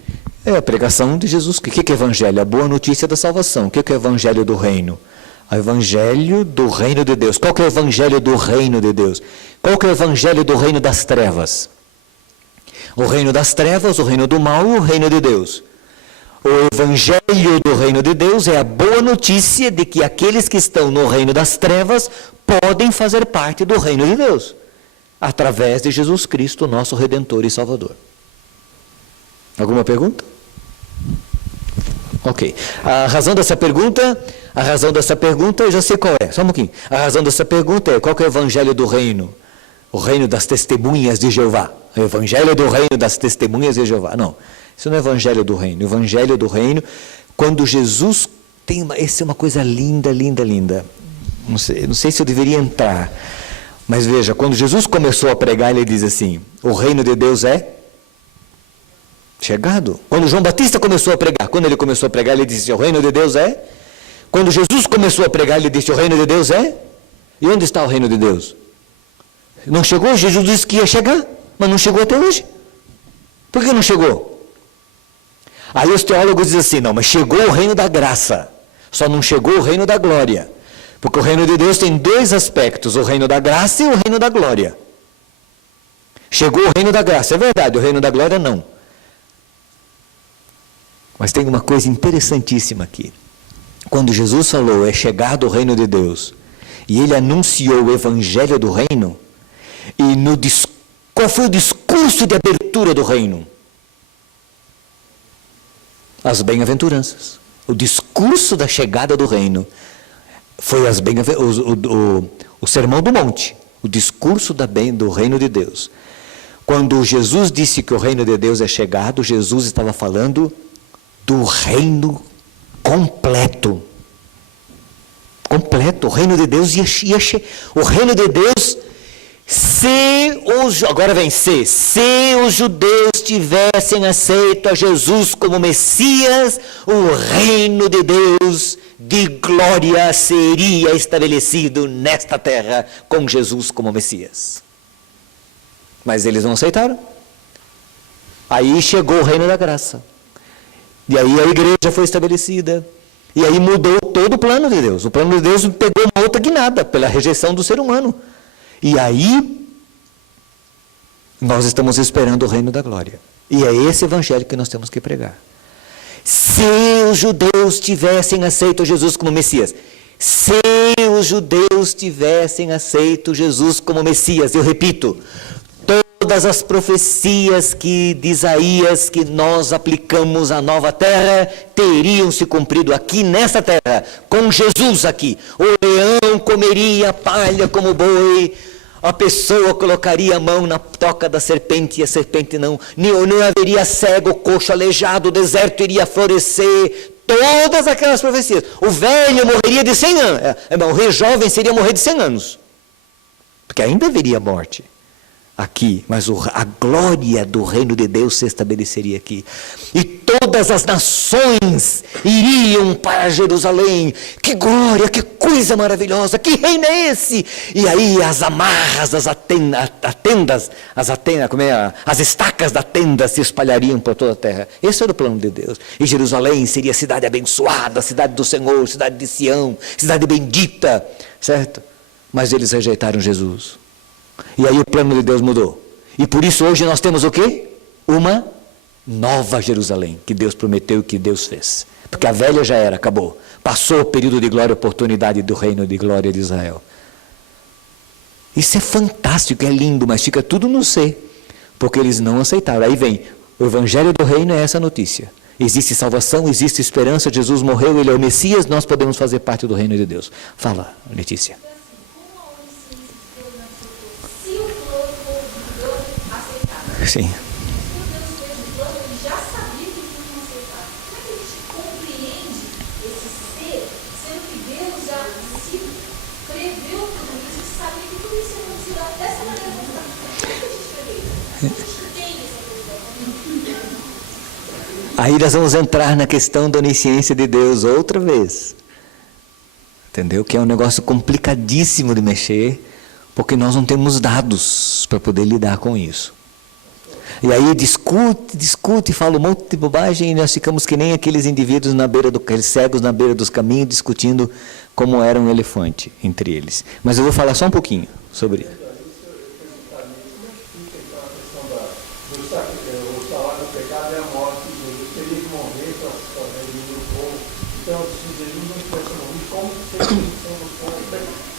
É a pregação de Jesus. O que é evangelho? A boa notícia da salvação. O que é o evangelho do reino? O evangelho do reino de Deus. Qual que é o evangelho do reino de Deus? Qual que é o evangelho do reino das trevas? O reino das trevas, o reino do mal e o reino de Deus. O evangelho do reino de Deus é a boa notícia de que aqueles que estão no reino das trevas podem fazer parte do reino de Deus, através de Jesus Cristo, nosso Redentor e Salvador. Alguma pergunta? Ok. A razão dessa pergunta eu já sei qual é. Só um pouquinho. A razão dessa pergunta é: qual que é o evangelho do reino? O reino das testemunhas de Jeová. O evangelho do reino das testemunhas de Jeová. Não, isso não é evangelho do reino. O evangelho do reino, quando Jesus tem essa é uma coisa linda, linda, linda. Não sei se eu deveria entrar. Mas veja, quando Jesus começou a pregar, ele diz assim: o reino de Deus é chegado. Quando João Batista começou a pregar, ele disse: o reino de Deus é. Quando Jesus começou a pregar, ele disse: o reino de Deus é. E onde está o reino de Deus? Não chegou? Jesus disse que ia chegar, mas não chegou até hoje. Por que não chegou? Aí os teólogos dizem assim: não, mas chegou o reino da graça, só não chegou o reino da glória. Porque o reino de Deus tem dois aspectos: o reino da graça e o reino da glória. Chegou o reino da graça, é verdade, o reino da glória não. Mas tem uma coisa interessantíssima aqui. Quando Jesus falou: é chegado o reino de Deus, e ele anunciou o evangelho do reino, e qual foi o discurso de abertura do reino? As bem-aventuranças. O discurso da chegada do reino foi o Sermão do Monte, o discurso do reino de Deus. Quando Jesus disse que o reino de Deus é chegado, Jesus estava falando do reino completo. Completo. O reino de Deus o reino de Deus, se os judeus tivessem aceito a Jesus como Messias, o reino de Deus de glória seria estabelecido nesta terra com Jesus como Messias. Mas eles não aceitaram. Aí chegou o reino da graça. E aí a igreja foi estabelecida. E aí mudou todo o plano de Deus. O plano de Deus pegou uma outra guinada pela rejeição do ser humano. E aí nós estamos esperando o reino da glória. E é esse evangelho que nós temos que pregar. Se os judeus tivessem aceito Jesus como Messias, se os judeus tivessem aceito Jesus como Messias, eu repito, todas as profecias de Isaías que nós aplicamos à nova terra teriam se cumprido aqui nessa terra, com Jesus aqui. O leão comeria palha como boi, a pessoa colocaria a mão na toca da serpente e a serpente não haveria cego, coxo, aleijado, o deserto iria florescer. Todas aquelas profecias. O velho morreria de 100 anos. Morrer jovem seria morrer de 100 anos. Porque ainda haveria morte. aqui, mas a glória do reino de Deus se estabeleceria aqui. E todas as nações iriam para Jerusalém. Que glória, que coisa maravilhosa, que reino é esse? E aí as amarras, as estacas da tenda se espalhariam por toda a terra. Esse era o plano de Deus. E Jerusalém seria a cidade abençoada, a cidade do Senhor, cidade de Sião, cidade bendita, certo? Mas eles rejeitaram Jesus. E aí o plano de Deus mudou. E por isso hoje nós temos o quê? Uma nova Jerusalém, que Deus prometeu e que Deus fez. Porque a velha já era, acabou. Passou o período de glória e oportunidade do reino de glória de Israel. Isso é fantástico, é lindo, mas fica tudo no ser. Porque eles não aceitaram. Aí vem, o evangelho do reino é essa notícia. Existe salvação, existe esperança, Jesus morreu, ele é o Messias, nós podemos fazer parte do reino de Deus. Fala, Letícia. Sim. Quando Deus fez o plano, ele já sabia que eles iam aceitar. Como é que a gente compreende esse ser, sendo que Deus já se preveu tudo isso e sabia que tudo isso ia acontecer dessa maneira? Como é que a gente prevê isso? Como a gente entende essa coisa? Aí nós vamos entrar na questão da onisciência de Deus outra vez. Entendeu? Que é um negócio complicadíssimo de mexer, porque nós não temos dados para poder lidar com isso. E aí discute, fala um monte de bobagem e nós ficamos que nem aqueles indivíduos aqueles cegos na beira dos caminhos, discutindo como era um elefante entre eles. Mas eu vou falar só um pouquinho sobre isso. O salário do pecado é a morte. Jesus teria que morrer para redimir o povo. Então, se Jesus não tivesse morrido, como seria a remissão do povo?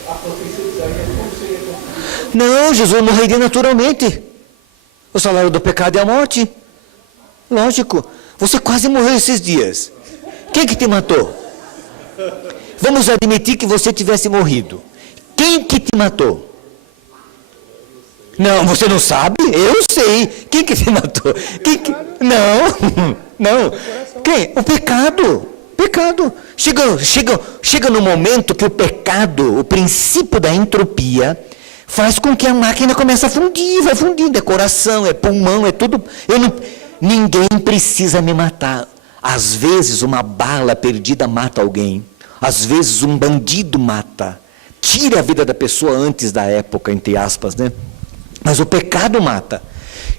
A profecia de Isaías, como seria cumprida? Não, Jesus morreria naturalmente. O salário do pecado é a morte. Lógico. Você quase morreu esses dias. Quem que te matou? Vamos admitir que você tivesse morrido. Quem que te matou? Não, você não sabe? Eu sei. Quem que te matou? Não. Quem? O pecado. Pecado. Chega no momento que o pecado, o princípio da entropia, faz com que a máquina comece a fundir, vai fundindo, é coração, é pulmão, é tudo. Ninguém precisa me matar. Às vezes uma bala perdida mata alguém. Às vezes um bandido mata. Tira a vida da pessoa antes da época, entre aspas, né? Mas o pecado mata.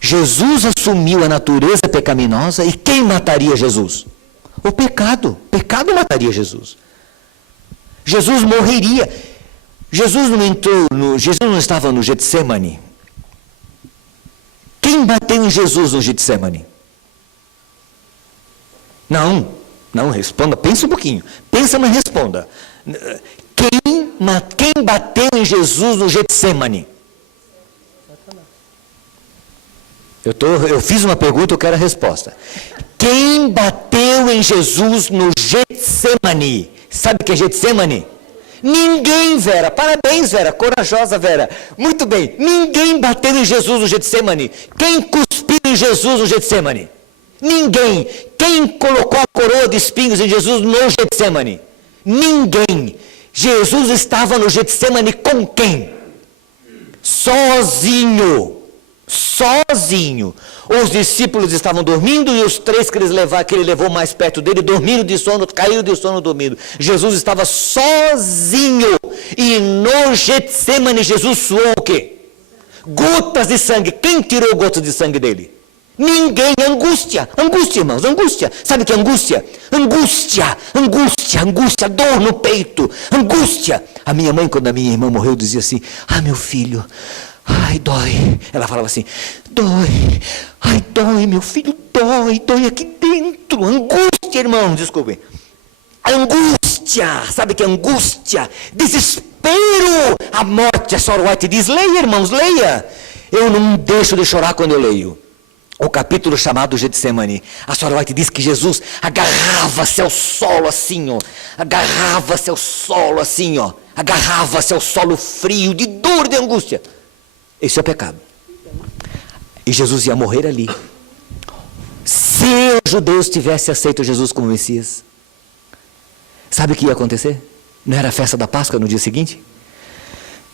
Jesus assumiu a natureza pecaminosa e quem mataria Jesus? O pecado. O pecado mataria Jesus. Jesus morreria. Jesus não estava no Getsemane. Quem bateu em Jesus no Getsemane? Não, responda, pensa um pouquinho. Pensa, mas responda. Quem bateu em Jesus no Getsemane? Eu fiz uma pergunta, eu quero a resposta. Quem bateu em Jesus no Getsemane? Sabe o que é Getsemane? Ninguém, Vera. Parabéns, Vera. Corajosa, Vera. Muito bem. Ninguém bateu em Jesus no Getsemane. Quem cuspiu em Jesus no Getsemane? Ninguém. Quem colocou a coroa de espinhos em Jesus no Getsemane? Ninguém. Jesus estava no Getsemane com quem? Sozinho. Os discípulos estavam dormindo e os três que ele levou mais perto dele dormiram de sono, caíram de sono dormindo. Jesus estava sozinho e no Getsemane Jesus suou o quê? Gotas de sangue. Quem tirou gotas de sangue dele? Ninguém. Angústia, irmãos, angústia. Sabe o que é angústia? Angústia, dor no peito, angústia. A minha mãe, quando a minha irmã morreu, dizia assim: meu filho, ai, dói. Ela falava assim: dói, meu filho, dói aqui dentro. Angústia, irmão, desculpem. Angústia, sabe o que é angústia? Desespero. A morte, a Sora White diz, leia, irmãos, leia. Eu não deixo de chorar quando eu leio o capítulo chamado Getsemane. A Sora White diz que Jesus agarrava-se ao solo assim, ó. Agarrava-se ao solo frio, de dor, de angústia. Esse é o pecado. E Jesus ia morrer ali. Se os judeus tivessem aceito Jesus como Messias, sabe o que ia acontecer? Não era a festa da Páscoa no dia seguinte?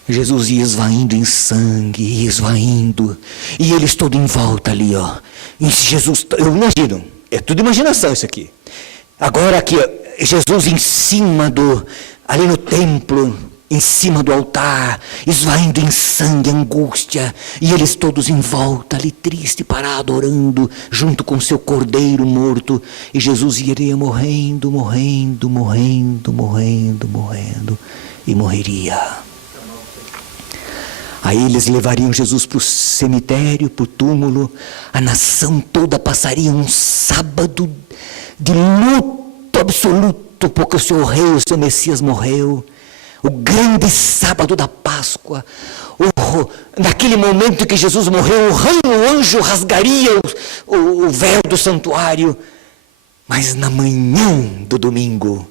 Jesus ia esvaindo em sangue, ia esvaindo, e eles todos em volta ali, ó. E Jesus, eu imagino, é tudo imaginação isso aqui. Agora aqui, Jesus em cima ali no templo, em cima do altar, esvaindo em sangue, angústia, e eles todos em volta ali, triste, parado, orando, junto com seu cordeiro morto, e Jesus iria morrendo, morrendo, morrendo, morrendo, morrendo, e morreria. Aí eles levariam Jesus para o cemitério, para o túmulo, a nação toda passaria um sábado de luto absoluto, porque o seu rei, o seu Messias morreu. O grande sábado da Páscoa, naquele momento em que Jesus morreu, o anjo rasgaria o véu do santuário, mas na manhã do domingo,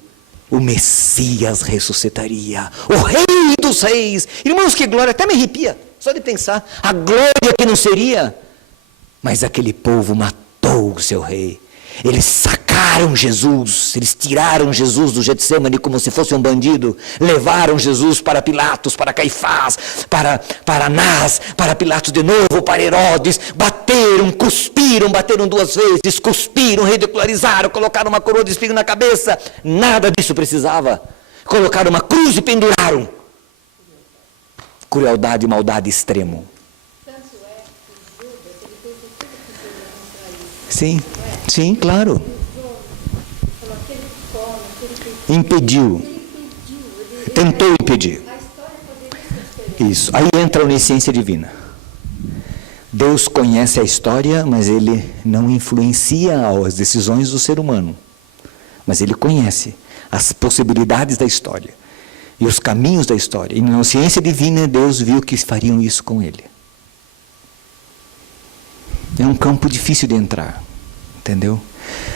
o Messias ressuscitaria, o Rei dos Reis. Irmãos, que glória, até me arrepia, só de pensar, a glória que não seria, mas aquele povo matou o seu rei. Eles sacaram Jesus, eles tiraram Jesus do Getsemane como se fosse um bandido, levaram Jesus para Pilatos, para Caifás, para Anás, para Pilatos de novo, para Herodes, bateram, cuspiram, bateram 2 vezes, cuspiram, ridicularizaram, colocaram uma coroa de espinho na cabeça, nada disso precisava, colocaram uma cruz e penduraram. Crueldade e maldade extremo. Sim. Sim, claro. Impediu. Tentou impedir. Isso. Aí entra a onisciência divina. Deus conhece a história, mas Ele não influencia as decisões do ser humano. Mas Ele conhece as possibilidades da história e os caminhos da história. E na onisciência divina, Deus viu que fariam isso com Ele. É um campo difícil de entrar. Entendeu?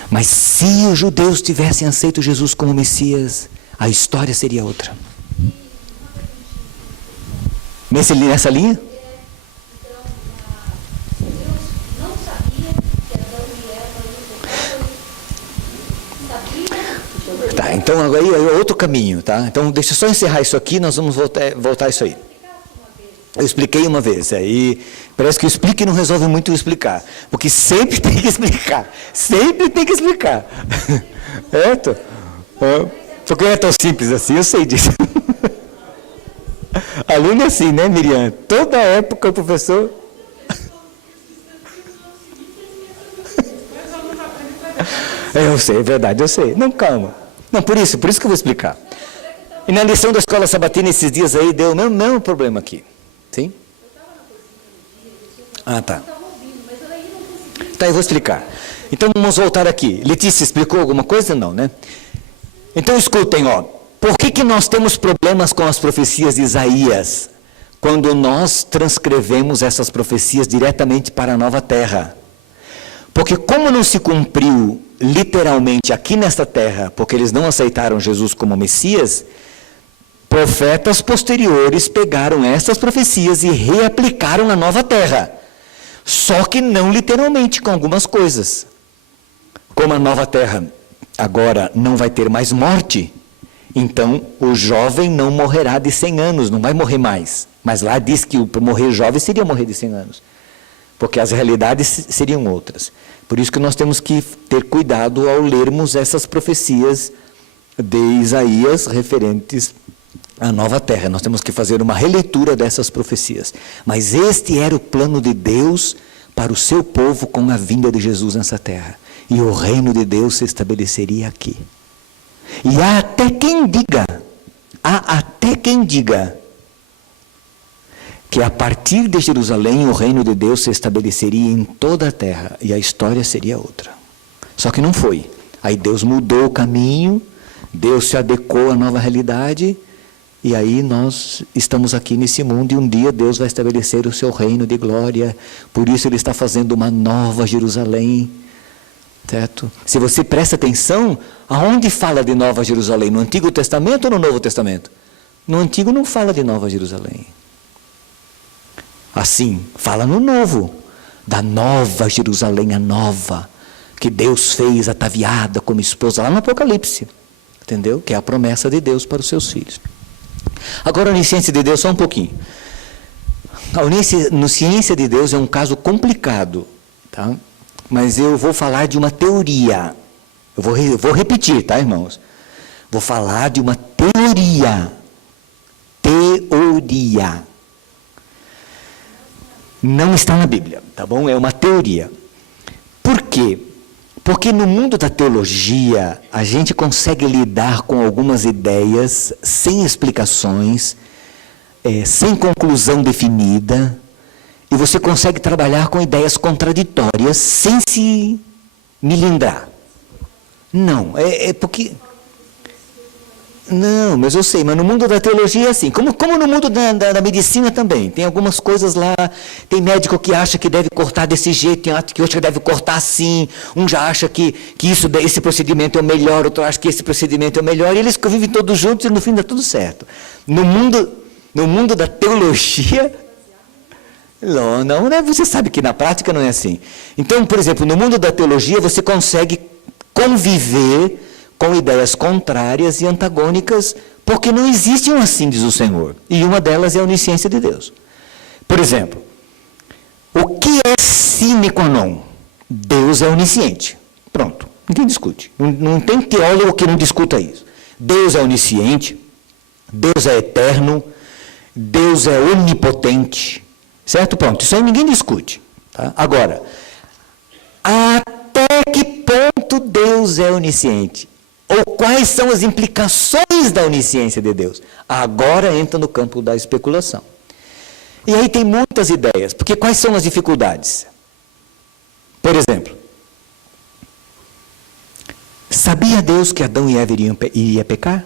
Mas se os judeus tivessem aceito Jesus como Messias, a história seria outra. Nessa linha? Deus não sabia que Adão e Eva sabia. Tá, então agora é outro caminho, tá? Então deixa eu só encerrar isso aqui, nós vamos voltar a isso aí. Eu expliquei uma vez, e parece que o explique não resolve muito explicar, porque sempre tem que explicar, Porque não é tão simples assim, eu sei disso. Aluno é assim, né, Miriam? Toda época o professor... Eu sei, é verdade, eu sei. Não, calma. Não, por isso que eu vou explicar. E na lição da escola sabatina esses dias aí, deu o mesmo problema aqui. Sim? Ah, tá. Tá, eu vou explicar. Então vamos voltar aqui. Letícia explicou alguma coisa? Não, né? Então escutem, ó. Por que nós temos problemas com as profecias de Isaías? Quando nós transcrevemos essas profecias diretamente para a nova terra. Porque como não se cumpriu literalmente aqui nesta terra, porque eles não aceitaram Jesus como Messias, profetas posteriores pegaram essas profecias e reaplicaram na nova terra. Só que não literalmente, com algumas coisas. Como a nova terra agora não vai ter mais morte, então o jovem não morrerá de 100 anos, não vai morrer mais. Mas lá diz que morrer jovem seria morrer de 100 anos. Porque as realidades seriam outras. Por isso que nós temos que ter cuidado ao lermos essas profecias de Isaías referentes à nova terra. Nós temos que fazer uma releitura dessas profecias. Mas este era o plano de Deus para o seu povo com a vinda de Jesus nessa terra. E o reino de Deus se estabeleceria aqui. E há até quem diga que a partir de Jerusalém o reino de Deus se estabeleceria em toda a terra e a história seria outra. Só que não foi. Aí Deus mudou o caminho, Deus se adequou à nova realidade e aí nós estamos aqui nesse mundo e um dia Deus vai estabelecer o seu reino de glória. Por isso Ele está fazendo uma nova Jerusalém. Certo? Se você presta atenção, aonde fala de Nova Jerusalém? No Antigo Testamento ou no Novo Testamento? No Antigo não fala de Nova Jerusalém. Assim, fala no Novo, da Nova Jerusalém, a nova, que Deus fez ataviada como esposa, lá no Apocalipse. Entendeu? Que é a promessa de Deus para os seus filhos. Agora, a onisciência de Deus, só um pouquinho. A onisciência de Deus é um caso complicado, tá? Mas eu vou falar de uma teoria. Eu vou repetir, tá, irmãos? Vou falar de uma teoria. Teoria. Não está na Bíblia, tá bom? É uma teoria. Por quê? Porque no mundo da teologia, a gente consegue lidar com algumas ideias sem explicações, sem conclusão definida, e você consegue trabalhar com ideias contraditórias sem se milindrar. Não, é porque... Não, mas eu sei, mas no mundo da teologia é assim, como no mundo da medicina também, tem algumas coisas lá, tem médico que acha que deve cortar desse jeito, tem outro que acha que deve cortar assim, um já acha que esse procedimento é o melhor, outro acha que esse procedimento é o melhor, e eles vivem todos juntos e no fim dá tudo certo. No mundo da teologia, não, né? Você sabe que na prática não é assim. Então, por exemplo, no mundo da teologia você consegue conviver com ideias contrárias e antagônicas, porque não existe um assim, diz o Senhor. E uma delas é a onisciência de Deus. Por exemplo, o que é sine qua non? Deus é onisciente. Pronto, ninguém discute. Não tem teólogo que não discuta isso. Deus é onisciente, Deus é eterno, Deus é onipotente. Certo? Pronto, isso aí ninguém discute. Tá? Agora, até que ponto Deus é onisciente? Ou quais são as implicações da onisciência de Deus? Agora entra no campo da especulação. E aí tem muitas ideias, porque quais são as dificuldades? Por exemplo, sabia Deus que Adão e Eva iriam pecar?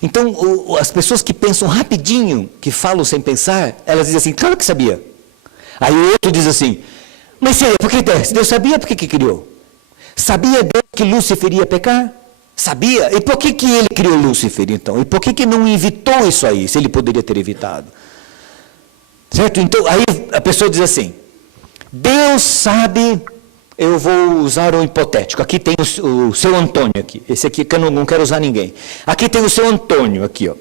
Então, as pessoas que pensam rapidinho, que falam sem pensar, elas dizem assim, claro que sabia. Aí o outro diz assim, mas se Deus sabia, por que criou? Sabia Deus que Lúcifer iria pecar? Sabia? E por que ele criou Lúcifer, então? E por que não evitou isso aí, se ele poderia ter evitado? Certo? Então, aí a pessoa diz assim, Deus sabe, eu vou usar um hipotético, aqui tem o seu Antônio, aqui. Esse aqui que eu não quero usar ninguém. Aqui tem o seu Antônio, aqui, ó.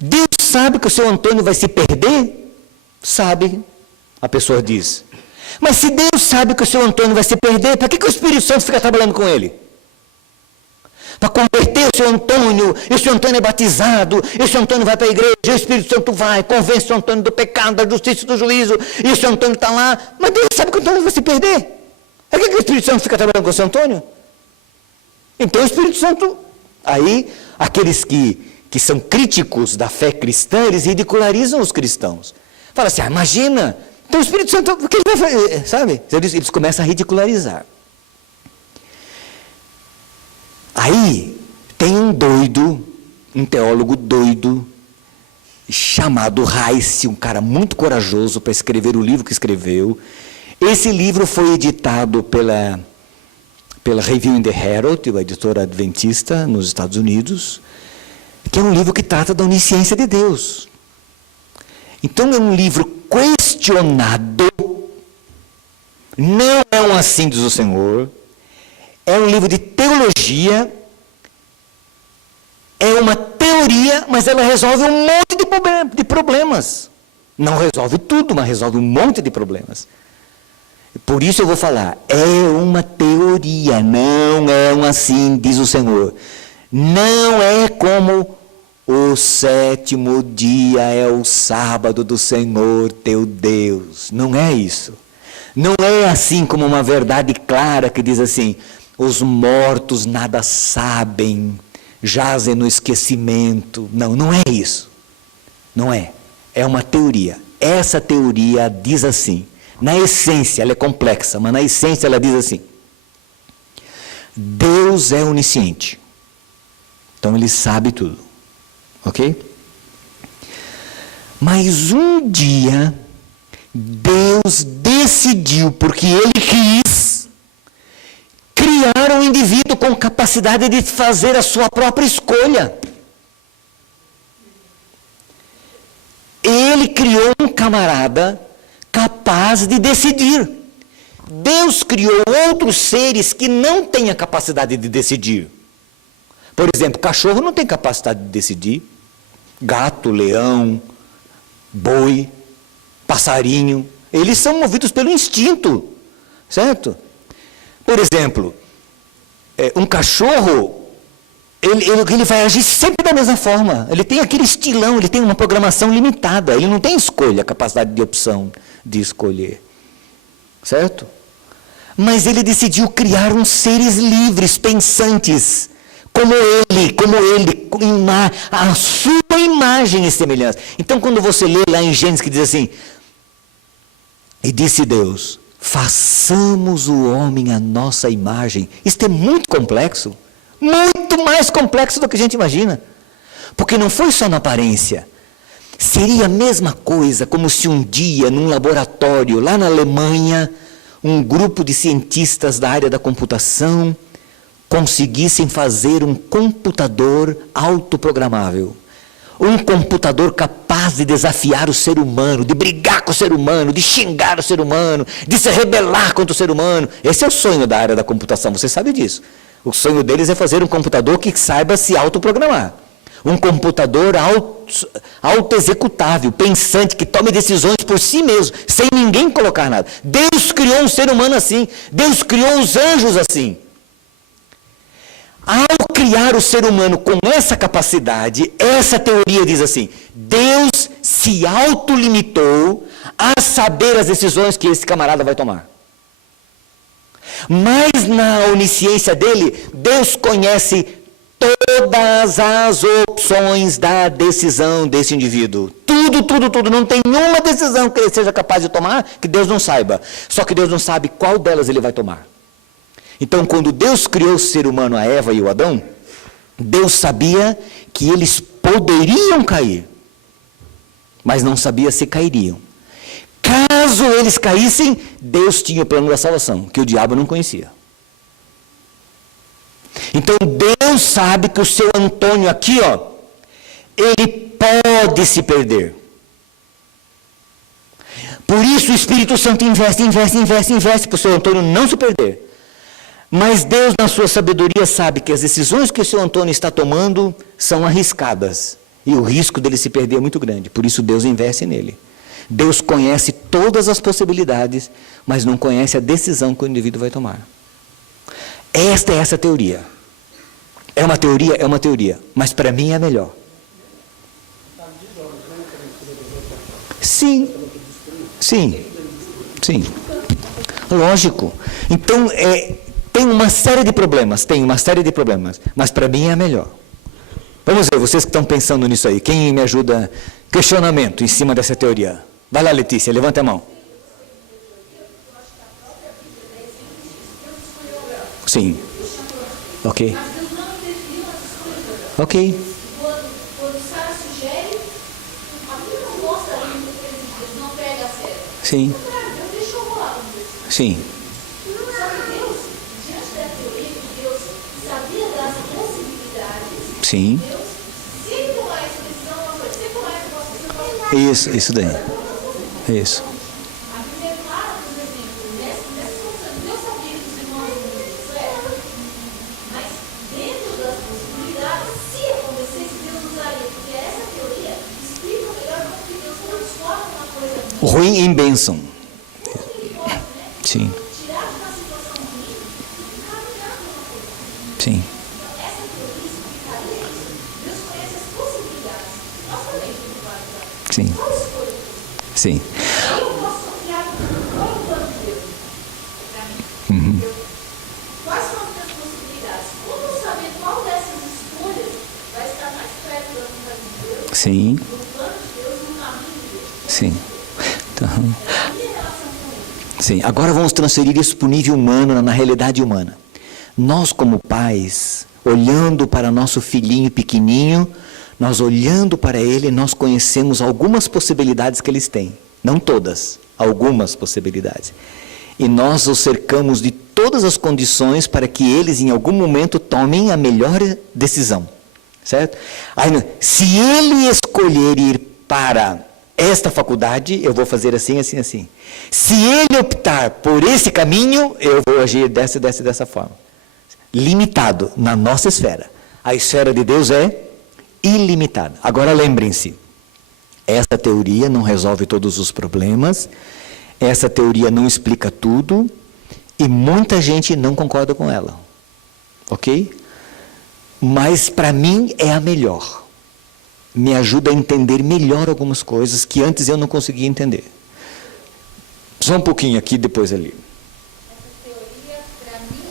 Deus sabe que o seu Antônio vai se perder? Sabe, a pessoa diz. Mas se Deus sabe que o seu Antônio vai se perder, para que o Espírito Santo fica trabalhando com ele? Para converter o seu Antônio, e o seu Antônio é batizado, e o seu Antônio vai para a igreja, e o Espírito Santo vai, convence o seu Antônio do pecado, da justiça e do juízo, e o seu Antônio está lá, mas Deus sabe que o Antônio vai se perder. Por que o Espírito Santo fica trabalhando com o seu Antônio? Então o Espírito Santo, aí, aqueles que são críticos da fé cristã, eles ridicularizam os cristãos. Fala assim, imagina, então o Espírito Santo, o que ele vai fazer? Sabe? Eles começam a ridicularizar. Aí, tem um doido, um teólogo doido, chamado Rice, um cara muito corajoso para escrever o livro que escreveu. Esse livro foi editado pela Review in the Herald, uma editora adventista nos Estados Unidos, que é um livro que trata da onisciência de Deus. Então, é um livro questionado, não é um assim, diz o Senhor, é um livro de teologia, é uma teoria, mas ela resolve um monte de problemas. Não resolve tudo, mas resolve um monte de problemas. Por isso eu vou falar, é uma teoria, não é um assim, diz o Senhor. Não é como o sétimo dia é o sábado do Senhor teu Deus. Não é isso. Não é assim como uma verdade clara que diz assim, os mortos nada sabem, jazem no esquecimento. Não, não é isso. Não é. É uma teoria. Essa teoria diz assim, na essência, ela é complexa, mas na essência ela diz assim, Deus é onisciente. Então ele sabe tudo. Ok? Mas um dia, Deus decidiu, porque ele quis, criar um indivíduo com capacidade de fazer a sua própria escolha. Ele criou um camarada capaz de decidir. Deus criou outros seres que não têm a capacidade de decidir. Por exemplo, cachorro não tem capacidade de decidir. Gato, leão, boi, passarinho, eles são movidos pelo instinto, certo? Por exemplo, um cachorro, ele vai agir sempre da mesma forma. Ele tem aquele estilão, ele tem uma programação limitada. Ele não tem escolha, capacidade de opção de escolher. Certo? Mas ele decidiu criar uns seres livres, pensantes, como ele, a sua imagem e semelhança. Então, quando você lê lá em Gênesis que diz assim, e disse Deus, façamos o homem à nossa imagem. Isso é muito complexo. Muito mais complexo do que a gente imagina. Porque não foi só na aparência. Seria a mesma coisa como se um dia, num laboratório, lá na Alemanha, um grupo de cientistas da área da computação conseguissem fazer um computador autoprogramável. Um computador capaz de desafiar o ser humano, de brigar com o ser humano, de xingar o ser humano, de se rebelar contra o ser humano. Esse é o sonho da área da computação, você sabe disso. O sonho deles é fazer um computador que saiba se autoprogramar. Um computador auto-executável, pensante, que tome decisões por si mesmo, sem ninguém colocar nada. Deus criou um ser humano assim. Deus criou os anjos assim. Ao criar o ser humano com essa capacidade, essa teoria diz assim, Deus se autolimitou a saber as decisões que esse camarada vai tomar. Mas na onisciência dele, Deus conhece todas as opções da decisão desse indivíduo. Tudo. Não tem nenhuma decisão que ele seja capaz de tomar que Deus não saiba. Só que Deus não sabe qual delas ele vai tomar. Então, quando Deus criou o ser humano, a Eva e o Adão, Deus sabia que eles poderiam cair, mas não sabia se cairiam. Caso eles caíssem, Deus tinha o plano da salvação, que o diabo não conhecia. Então Deus sabe que o seu Antônio aqui, ele pode se perder. Por isso o Espírito Santo investe para o seu Antônio não se perder. Mas Deus, na sua sabedoria, sabe que as decisões que o seu Antônio está tomando são arriscadas. E o risco dele se perder é muito grande. Por isso Deus investe nele. Deus conhece todas as possibilidades, mas não conhece a decisão que o indivíduo vai tomar. Esta é essa teoria. É uma teoria, mas para mim é a melhor. Sim. Lógico. Então, tem uma série de problemas, mas para mim é a melhor. Vamos ver, vocês que estão pensando nisso aí, quem me ajuda? Questionamento em cima dessa teoria. Vai lá, Letícia, levanta a mão. Sim. Ok. Quando Sara sugere, a Bíblia não mostra ali no Deus não pega a sério. Sim. Deus deixou rolar, vamos dizer assim. Sim. Só que Deus, diante da teoria que Deus sabia das possibilidades, Sim. Deus, se ele tomar essa decisão, uma coisa, se ele tomar essa decisão, Isso daí. Isso. a Bíblia é clara, por exemplo, nessa situação, Deus sabia que os irmãos não iam certo, mas dentro das possibilidades, se acontecesse, Deus usaria, porque essa teoria explica melhor como que Deus transforma uma coisa Ruim em bênção. que pode, né? Sim. Tirar de uma situação ruim e caminhar para uma coisa. Sim. Então, essa teoria explicaria isso. Deus conhece as possibilidades. Nós também temos várias. Sim. Qual escolha? Sim. Eu posso confiar qual é o plano de Deus para mim. Quais são as minhas possibilidades? Como saber qual dessas escolhas vai estar mais perto da vontade de Deus, Sim. do plano de Deus, no caminho de Deus? Sim. Então, É a minha relação com Ele. sim. Agora vamos transferir isso para o nível humano, na realidade humana. Nós, como pais, olhando para nosso filhinho pequenininho, nós olhando para ele, nós conhecemos algumas possibilidades que eles têm. Não todas, algumas possibilidades. E nós os cercamos de todas as condições para que eles, em algum momento, tomem a melhor decisão. Certo? Aí, se ele escolher ir para esta faculdade, eu vou fazer assim. Se ele optar por esse caminho, eu vou agir dessa forma. Limitado na nossa esfera. A esfera de Deus é ilimitada. Agora lembrem-se, essa teoria não resolve todos os problemas, essa teoria não explica tudo, e muita gente não concorda com ela. Ok? Mas para mim é a melhor. Me ajuda a entender melhor algumas coisas que antes eu não conseguia entender. Só um pouquinho aqui, depois ali. Essa teoria, para mim,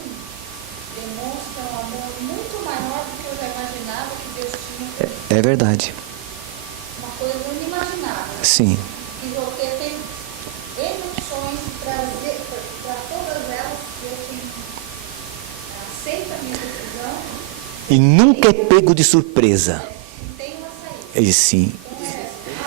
demonstra um amor muito maior do que eu já imaginava que Deus tinha. É verdade. Uma coisa inimaginável. Sim. E você tem emoções para todas elas que eu tenho. Aceita a minha decisão E nunca é pego de surpresa. e tem uma saída. E sim. Então,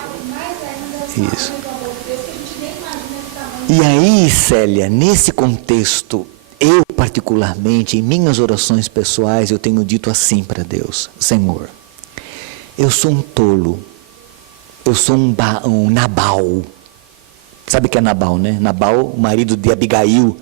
abre mais ainda as Isso. maravilhas do amor de Deus que a gente nem imagina o tamanho. E aí, Célia, nesse contexto, eu particularmente, em minhas orações pessoais, eu tenho dito assim para Deus: Senhor, eu sou um tolo, eu sou um Nabal. Sabe o que é Nabal, né? Nabal, o marido de Abigail,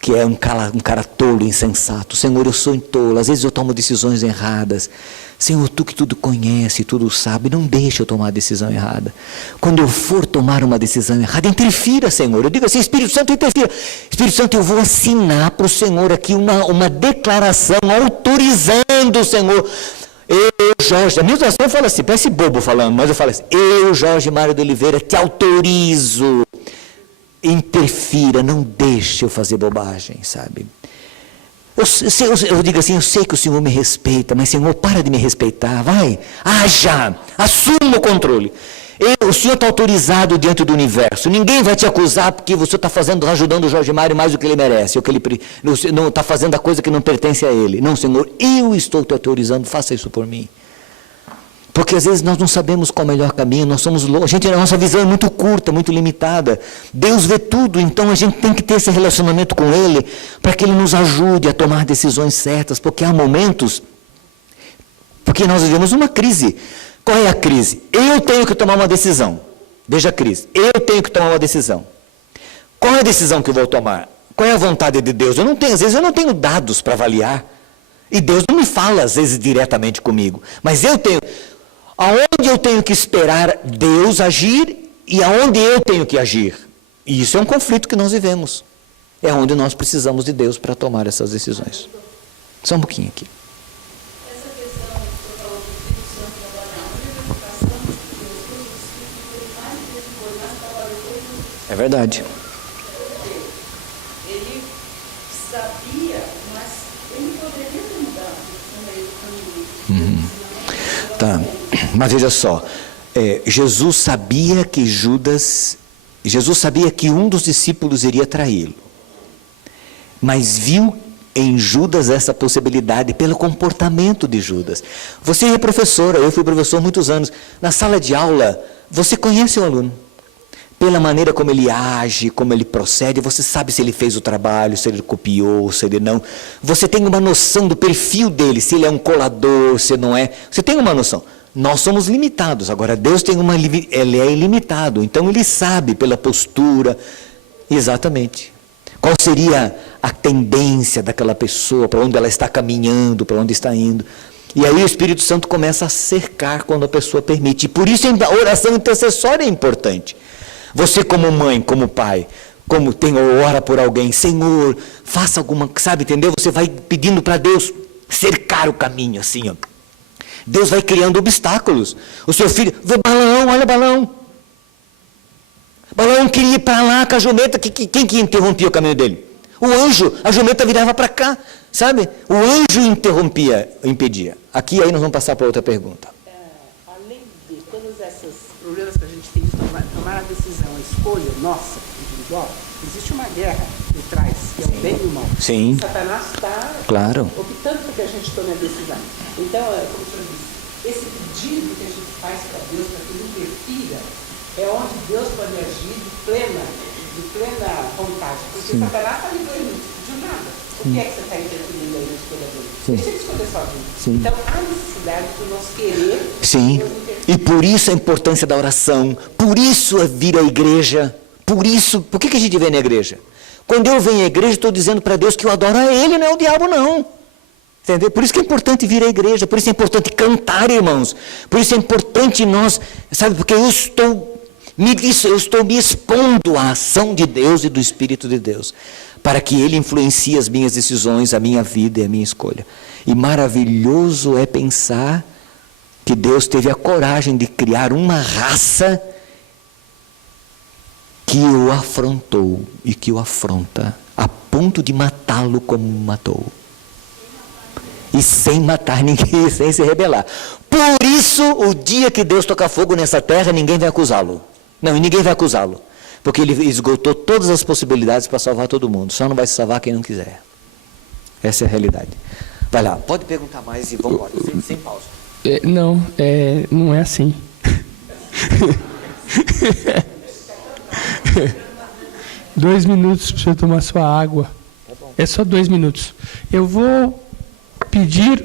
que é um cara tolo, insensato. Senhor, eu sou um tolo, às vezes eu tomo decisões erradas. Senhor, Tu que tudo conhece, tudo sabe, não deixa eu tomar a decisão errada. Quando eu for tomar uma decisão errada, interfira, Senhor. Eu digo assim: Espírito Santo, interfira. Espírito Santo, eu vou assinar para o Senhor aqui uma declaração autorizando, Senhor. Eu, Jorge, a minha oração fala assim, parece bobo falando, mas eu falo assim: eu, Jorge Mário de Oliveira, te autorizo. Interfira, não deixe eu fazer bobagem, sabe? Eu digo assim: eu sei que o Senhor me respeita, mas Senhor, para de me respeitar, vai, haja, assuma o controle. O Senhor está autorizado diante do universo, ninguém vai te acusar porque você está ajudando o Jorge Mário mais do que ele merece, ou que ele não está fazendo a coisa que não pertence a ele. Não, Senhor, eu estou te autorizando, faça isso por mim. Porque às vezes nós não sabemos qual é o melhor caminho, nós somos loucos, a nossa visão é muito curta, muito limitada. Deus vê tudo, então a gente tem que ter esse relacionamento com Ele, para que Ele nos ajude a tomar decisões certas, porque há momentos, porque nós vivemos uma crise. Qual é a crise? Eu tenho que tomar uma decisão. Veja a crise, eu tenho que tomar uma decisão. Qual é a decisão que eu vou tomar? Qual é a vontade de Deus? Às vezes eu não tenho dados para avaliar, e Deus não me fala às vezes diretamente comigo, mas eu tenho... Aonde eu tenho que esperar Deus agir e aonde eu tenho que agir. E isso é um conflito que nós vivemos. É onde nós precisamos de Deus para tomar essas decisões. Só um pouquinho aqui. Essa questão que você falou do Espírito Santo trabalhar na identificação de Deus pelo Espírito, foi mais depois, mais trabalhou. É verdade. Ele sabia, mas ele poderia ter mudado no meio do caminho. Tá. Mas veja só, Jesus sabia que um dos discípulos iria traí-lo, mas viu em Judas essa possibilidade pelo comportamento de Judas. Você é professora, eu fui professor há muitos anos. Na sala de aula, você conhece o aluno. Pela maneira como ele age, como ele procede, você sabe se ele fez o trabalho, se ele copiou, se ele não. Você tem uma noção do perfil dele, se ele é um colador, se não é. Você tem uma noção. Nós somos limitados, agora Deus ele é ilimitado, então Ele sabe pela postura, exatamente, qual seria a tendência daquela pessoa, para onde ela está caminhando, para onde está indo. E aí o Espírito Santo começa a cercar quando a pessoa permite, e por isso a oração intercessória é importante. Você como mãe, como pai, como ora por alguém, Senhor, faça alguma, sabe, entendeu? Você vai pedindo para Deus cercar o caminho, assim, ó. Deus vai criando obstáculos. O seu filho, vê Balaão, olha Balaão. Balaão queria ir para lá com a jumenta, quem que interrompia o caminho dele? O anjo, a jumenta virava para cá, sabe? O anjo impedia. Aqui aí nós vamos passar para outra pergunta. Além de todos esses problemas que a gente tem de tomar a decisão, a escolha nossa, individual, existe uma guerra por trás, que é o bem e o mal. Sim. Satanás está optando para que a gente tome a decisão. Então, como o senhor disse, esse pedido que a gente faz para Deus, para que ele interfira, é onde Deus pode agir de plena vontade. Porque Satanás está livre de nada. Por que é que você está interferindo aí na escolha dele? Deixa ele escolher sozinho. Então, há necessidade do nosso querer. Sim. E por isso a importância da oração, por isso é vir à igreja, por que a gente vem na igreja? Quando eu venho à igreja, estou dizendo para Deus que eu adoro a Ele, não é o diabo, não. Entendeu? Por isso que é importante vir à igreja, por isso é importante cantar, irmãos. Por isso é importante nós, sabe, porque eu estou me expondo à ação de Deus e do Espírito de Deus, para que Ele influencie as minhas decisões, a minha vida e a minha escolha. E maravilhoso é pensar que Deus teve a coragem de criar uma raça que o afrontou e que o afronta, a ponto de matá-lo como matou. E sem matar ninguém, sem se rebelar. Por isso, o dia que Deus tocar fogo nessa terra, ninguém vai acusá-lo. Não, e ninguém vai acusá-lo. Porque Ele esgotou todas as possibilidades para salvar todo mundo. Só não vai se salvar quem não quiser. Essa é a realidade. Vai lá, pode perguntar mais e vamos embora, sem pausa. Não é assim. 2 minutos para você tomar sua água. É só 2 minutos. Eu vou pedir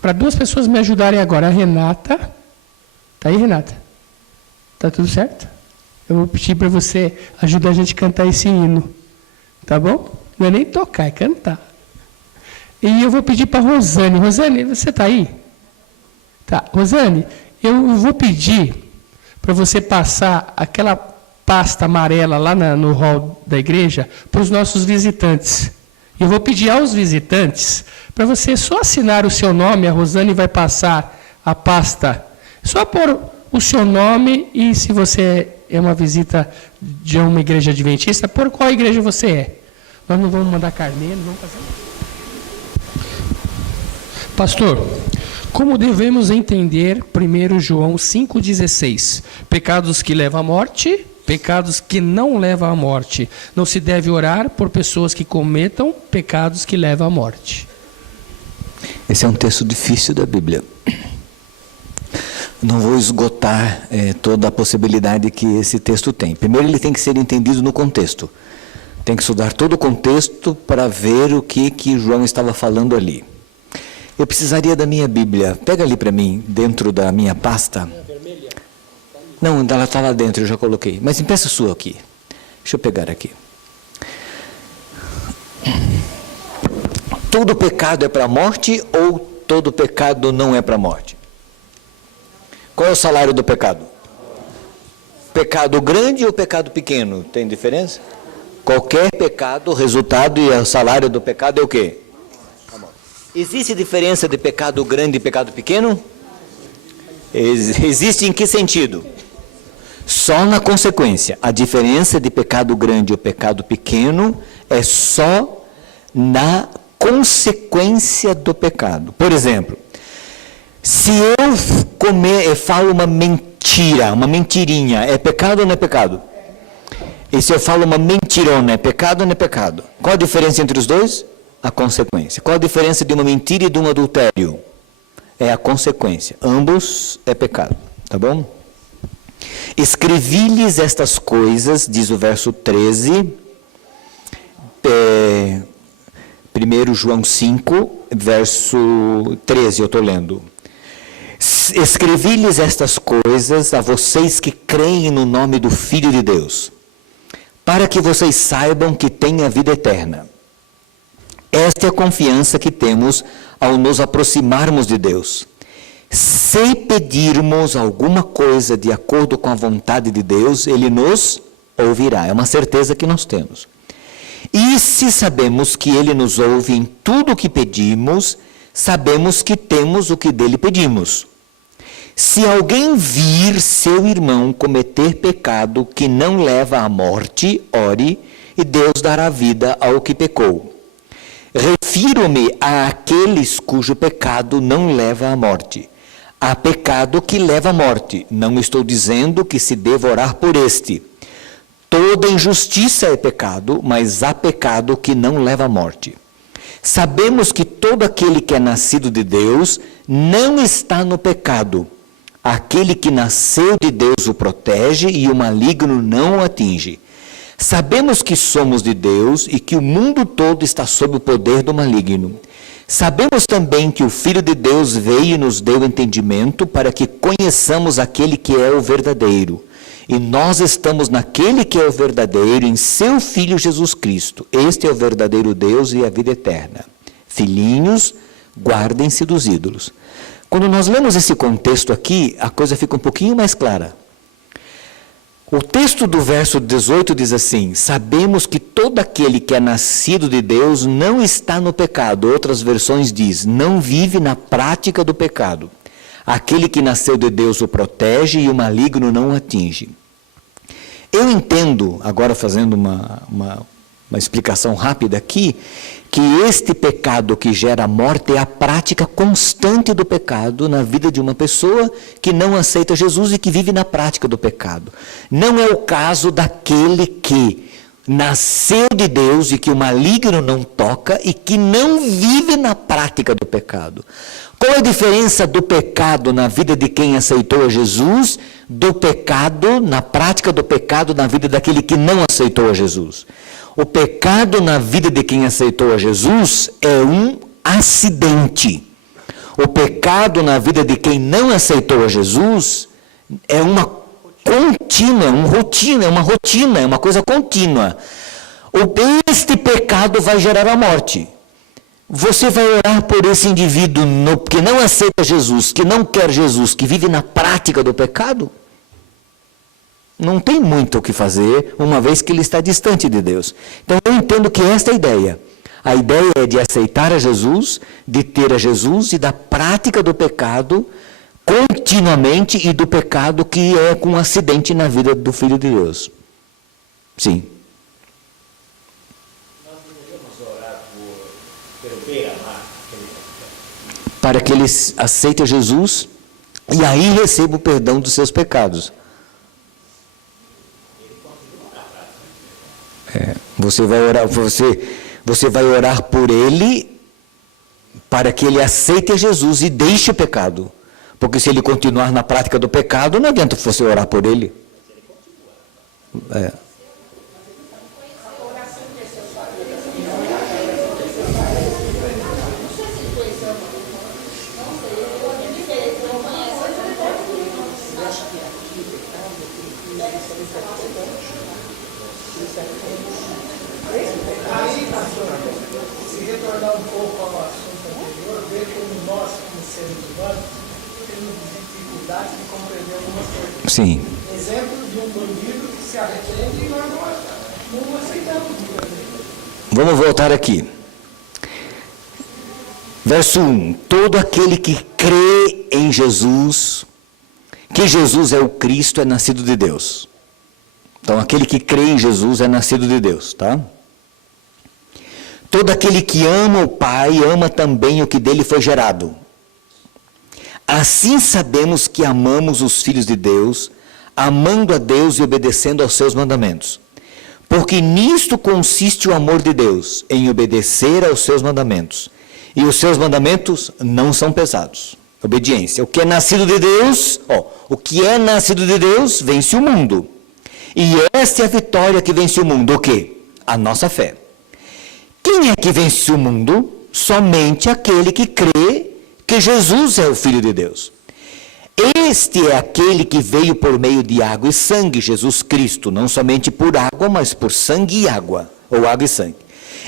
para 2 pessoas me ajudarem agora. A Renata. Tá aí, Renata? Tá tudo certo? Eu vou pedir para você ajudar a gente a cantar esse hino. Tá bom? Não é nem tocar, é cantar. E eu vou pedir para a Rosane. Rosane, você está aí? Tá. Rosane, eu vou pedir para você passar aquela pasta amarela lá no hall da igreja para os nossos visitantes. Eu vou pedir aos visitantes para você só assinar o seu nome. A Rosane vai passar a pasta. Só pôr o seu nome e se você é uma visita de uma igreja adventista, por qual igreja você é. Nós não vamos mandar carnê, não vamos fazer nada. Pastor, como devemos entender 1 João 5,16? Pecados que levam à morte, pecados que não levam à morte. Não se deve orar por pessoas que cometam pecados que levam à morte. Esse é um texto difícil da Bíblia. Não vou esgotar toda a possibilidade que esse texto tem. Primeiro, ele tem que ser entendido no contexto. Tem que estudar todo o contexto para ver o que João estava falando ali. Eu precisaria da minha Bíblia. Pega ali para mim, dentro da minha pasta. Não, ela está lá dentro, eu já coloquei. Mas empresta a sua aqui. Deixa eu pegar aqui. Todo pecado é para a morte ou todo pecado não é para a morte? Qual é o salário do pecado? Pecado grande ou pecado pequeno? Tem diferença? Qualquer pecado, o resultado e o salário do pecado é o quê? Existe diferença de pecado grande e pecado pequeno? Existe em que sentido? Só na consequência. A diferença de pecado grande ou pecado pequeno é só na consequência do pecado. Por exemplo, se eu falo uma mentira, uma mentirinha, é pecado ou não é pecado? E se eu falo uma mentirona, é pecado ou não é pecado? Qual a diferença entre os dois? A consequência. Qual a diferença de uma mentira e de um adultério? É a consequência. Ambos é pecado. Tá bom? Escrevi-lhes estas coisas, diz o verso 13, 1 João 5, verso 13, eu estou lendo. Escrevi-lhes estas coisas a vocês que creem no nome do Filho de Deus, para que vocês saibam que têm a vida eterna. Esta é a confiança que temos ao nos aproximarmos de Deus. Se pedirmos alguma coisa de acordo com a vontade de Deus, Ele nos ouvirá. É uma certeza que nós temos. E se sabemos que Ele nos ouve em tudo o que pedimos, sabemos que temos o que dele pedimos. Se alguém vir seu irmão cometer pecado que não leva à morte, ore, e Deus dará vida ao que pecou. Refiro-me àqueles cujo pecado não leva à morte. Há pecado que leva à morte. Não estou dizendo que se deva orar por este. Toda injustiça é pecado, mas há pecado que não leva à morte. Sabemos que todo aquele que é nascido de Deus não está no pecado. Aquele que nasceu de Deus o protege e o maligno não o atinge. Sabemos que somos de Deus e que o mundo todo está sob o poder do maligno. Sabemos também que o Filho de Deus veio e nos deu entendimento para que conheçamos aquele que é o verdadeiro. E nós estamos naquele que é o verdadeiro, em seu Filho Jesus Cristo. Este é o verdadeiro Deus e a vida eterna. Filhinhos, guardem-se dos ídolos. Quando nós lemos esse contexto aqui, a coisa fica um pouquinho mais clara. O texto do verso 18 diz assim: sabemos que todo aquele que é nascido de Deus não está no pecado. Outras versões diz, não vive na prática do pecado. Aquele que nasceu de Deus o protege e o maligno não o atinge. Eu entendo, agora fazendo uma explicação rápida aqui, que este pecado que gera a morte é a prática constante do pecado na vida de uma pessoa que não aceita Jesus e que vive na prática do pecado. Não é o caso daquele que nasceu de Deus e que o maligno não toca e que não vive na prática do pecado. Qual é a diferença do pecado na vida de quem aceitou a Jesus, do pecado, na prática do pecado na vida daquele que não aceitou a Jesus? O pecado na vida de quem aceitou a Jesus é um acidente. O pecado na vida de quem não aceitou a Jesus é uma contínua, é uma rotina, é uma coisa contínua. Este pecado vai gerar a morte. Você vai orar por esse indivíduo que não aceita Jesus, que não quer Jesus, que vive na prática do pecado? Não tem muito o que fazer, uma vez que ele está distante de Deus. Então eu entendo que esta é a ideia. A ideia é de aceitar a Jesus, de ter a Jesus e da prática do pecado continuamente e do pecado que é com um acidente na vida do Filho de Deus. Sim. Nós deveríamos orar pelo beira-mar. Para que ele aceite a Jesus e aí receba o perdão dos seus pecados. Você vai orar por ele para que ele aceite a Jesus e deixe o pecado. Porque se ele continuar na prática do pecado, não adianta você orar por ele. Aí, pastor, se retornar um pouco ao assunto anterior, ver como nós, como seres humanos, temos dificuldade de compreender algumas coisas. Sim. Exemplo de um bandido que se arrepende e nós não aceitamos. Vamos voltar aqui. Verso 1. Todo aquele que crê em Jesus, que Jesus é o Cristo, é nascido de Deus. Então, aquele que crê em Jesus é nascido de Deus, tá? Todo aquele que ama o Pai, ama também o que dele foi gerado. Assim sabemos que amamos os filhos de Deus, amando a Deus e obedecendo aos seus mandamentos. Porque nisto consiste o amor de Deus, em obedecer aos seus mandamentos. E os seus mandamentos não são pesados. Obediência. O que é nascido de Deus, o que é nascido de Deus vence o mundo. E esta é a vitória que vence o mundo. O quê? A nossa fé. Quem é que vence o mundo? Somente aquele que crê que Jesus é o Filho de Deus. Este é aquele que veio por meio de água e sangue, Jesus Cristo, não somente por água, mas por sangue e água, ou água e sangue.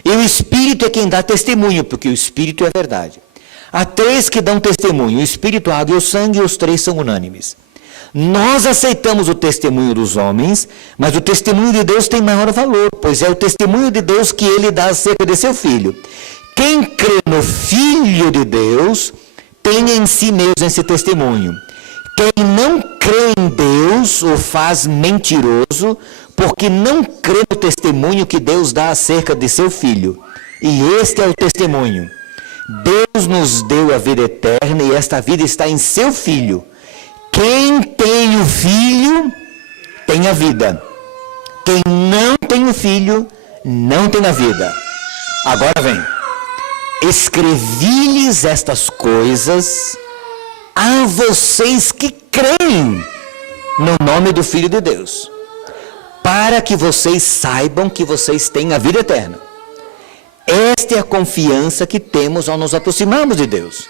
E o Espírito é quem dá testemunho, porque o Espírito é verdade. Há três que dão testemunho, o Espírito, a água e o sangue, e os três são unânimes. Nós aceitamos o testemunho dos homens, mas o testemunho de Deus tem maior valor, pois é o testemunho de Deus que ele dá acerca de seu Filho. Quem crê no Filho de Deus, tem em si mesmo esse testemunho. Quem não crê em Deus, o faz mentiroso, porque não crê no testemunho que Deus dá acerca de seu Filho. E este é o testemunho. Deus nos deu a vida eterna e esta vida está em seu Filho. Quem tem o Filho, tem a vida. Quem não tem o Filho, não tem a vida. Agora vem. Escrevi-lhes estas coisas a vocês que creem no nome do Filho de Deus, para que vocês saibam que vocês têm a vida eterna. Esta é a confiança que temos ao nos aproximarmos de Deus.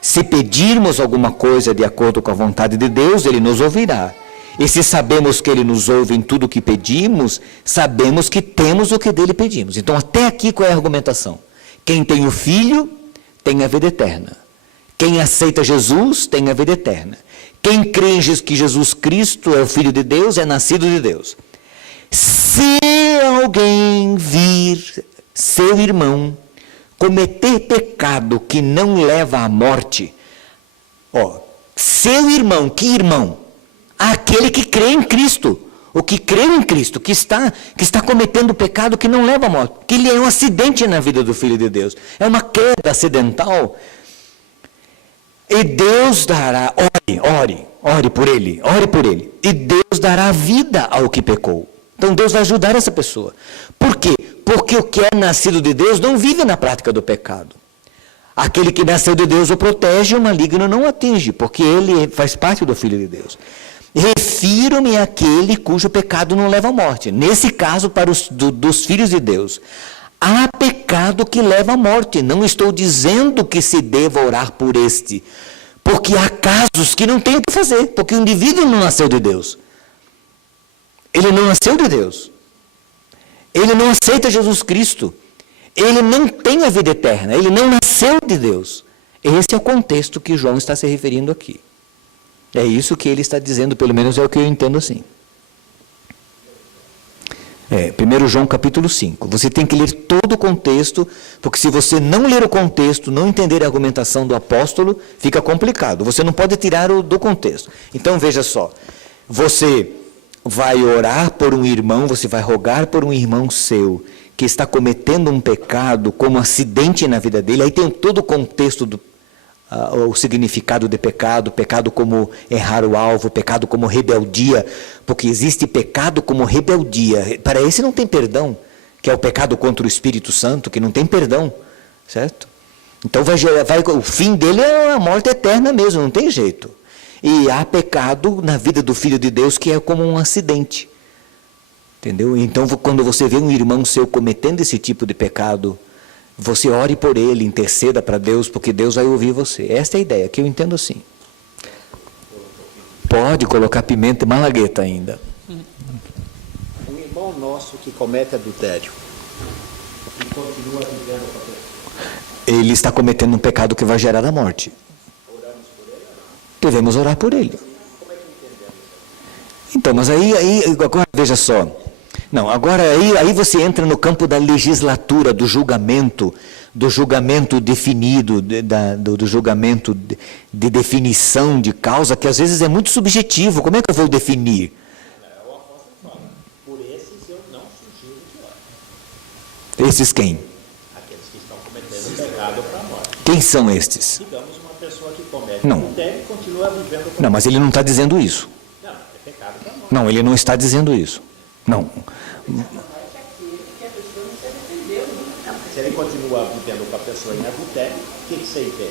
Se pedirmos alguma coisa de acordo com a vontade de Deus, Ele nos ouvirá. E se sabemos que Ele nos ouve em tudo o que pedimos, sabemos que temos o que dele pedimos. Então, até aqui, qual é a argumentação? Quem tem o Filho tem a vida eterna. Quem aceita Jesus tem a vida eterna. Quem crê que Jesus Cristo é o Filho de Deus, é nascido de Deus. Se alguém vir seu irmão cometer pecado que não leva à morte, seu irmão, que irmão? Aquele que crê em Cristo, o que crê em Cristo, que está cometendo pecado que não leva à morte, que ele é um acidente na vida do Filho de Deus, é uma queda acidental, e Deus dará, ore por ele, e Deus dará vida ao que pecou. Então Deus vai ajudar essa pessoa. Por quê? Porque o que é nascido de Deus não vive na prática do pecado. Aquele que nasceu de Deus o protege, o maligno não o atinge, porque ele faz parte do Filho de Deus. Refiro-me àquele cujo pecado não leva à morte. Nesse caso, para dos filhos de Deus, há pecado que leva à morte. Não estou dizendo que se deva orar por este, porque há casos que não tem o que fazer, porque o indivíduo não nasceu de Deus. Ele não nasceu de Deus. Ele não aceita Jesus Cristo. Ele não tem a vida eterna. Ele não nasceu de Deus. Esse é o contexto que João está se referindo aqui. É isso que ele está dizendo, pelo menos é o que eu entendo assim. 1 João capítulo 5. Você tem que ler todo o contexto, porque se você não ler o contexto, não entender a argumentação do apóstolo, fica complicado. Você não pode tirar do contexto. Então veja só, você vai orar por um irmão, você vai rogar por um irmão seu, que está cometendo um pecado como acidente na vida dele, aí tem todo o contexto o significado de pecado, pecado como errar o alvo, pecado como rebeldia, porque existe pecado como rebeldia, para esse não tem perdão, que é o pecado contra o Espírito Santo, que não tem perdão, certo? Então o fim dele é a morte eterna mesmo, não tem jeito. E há pecado na vida do Filho de Deus que é como um acidente, entendeu? Então quando você vê um irmão seu cometendo esse tipo de pecado, você ore por ele, interceda para Deus, porque Deus vai ouvir você. Esta é a ideia, que eu entendo assim. Pode colocar pimenta e malagueta ainda. Um irmão nosso que comete adultério e continua vivendo com a pessoa. Ele está cometendo um pecado que vai gerar a morte. Oramos por ele ou não? Devemos orar por ele. Como é que entendemos isso? Então, mas aí agora veja só. Não, agora aí você entra no campo da legislatura, do julgamento definido, do julgamento de definição de causa, que às vezes é muito subjetivo. Como é que eu vou definir? O apóstolo fala, por esses eu não sugiro que ore. Esses quem? Aqueles que estão cometendo pecado para a morte. Quem são estes? Digamos uma pessoa que comete Não. adultério e continua vivendo com Não, mas ele não está dizendo isso. Não, é pecado para a morte. Não, ele não está dizendo isso. Não. Se ele continua vivendo com a pessoa em adultério, o que você entende?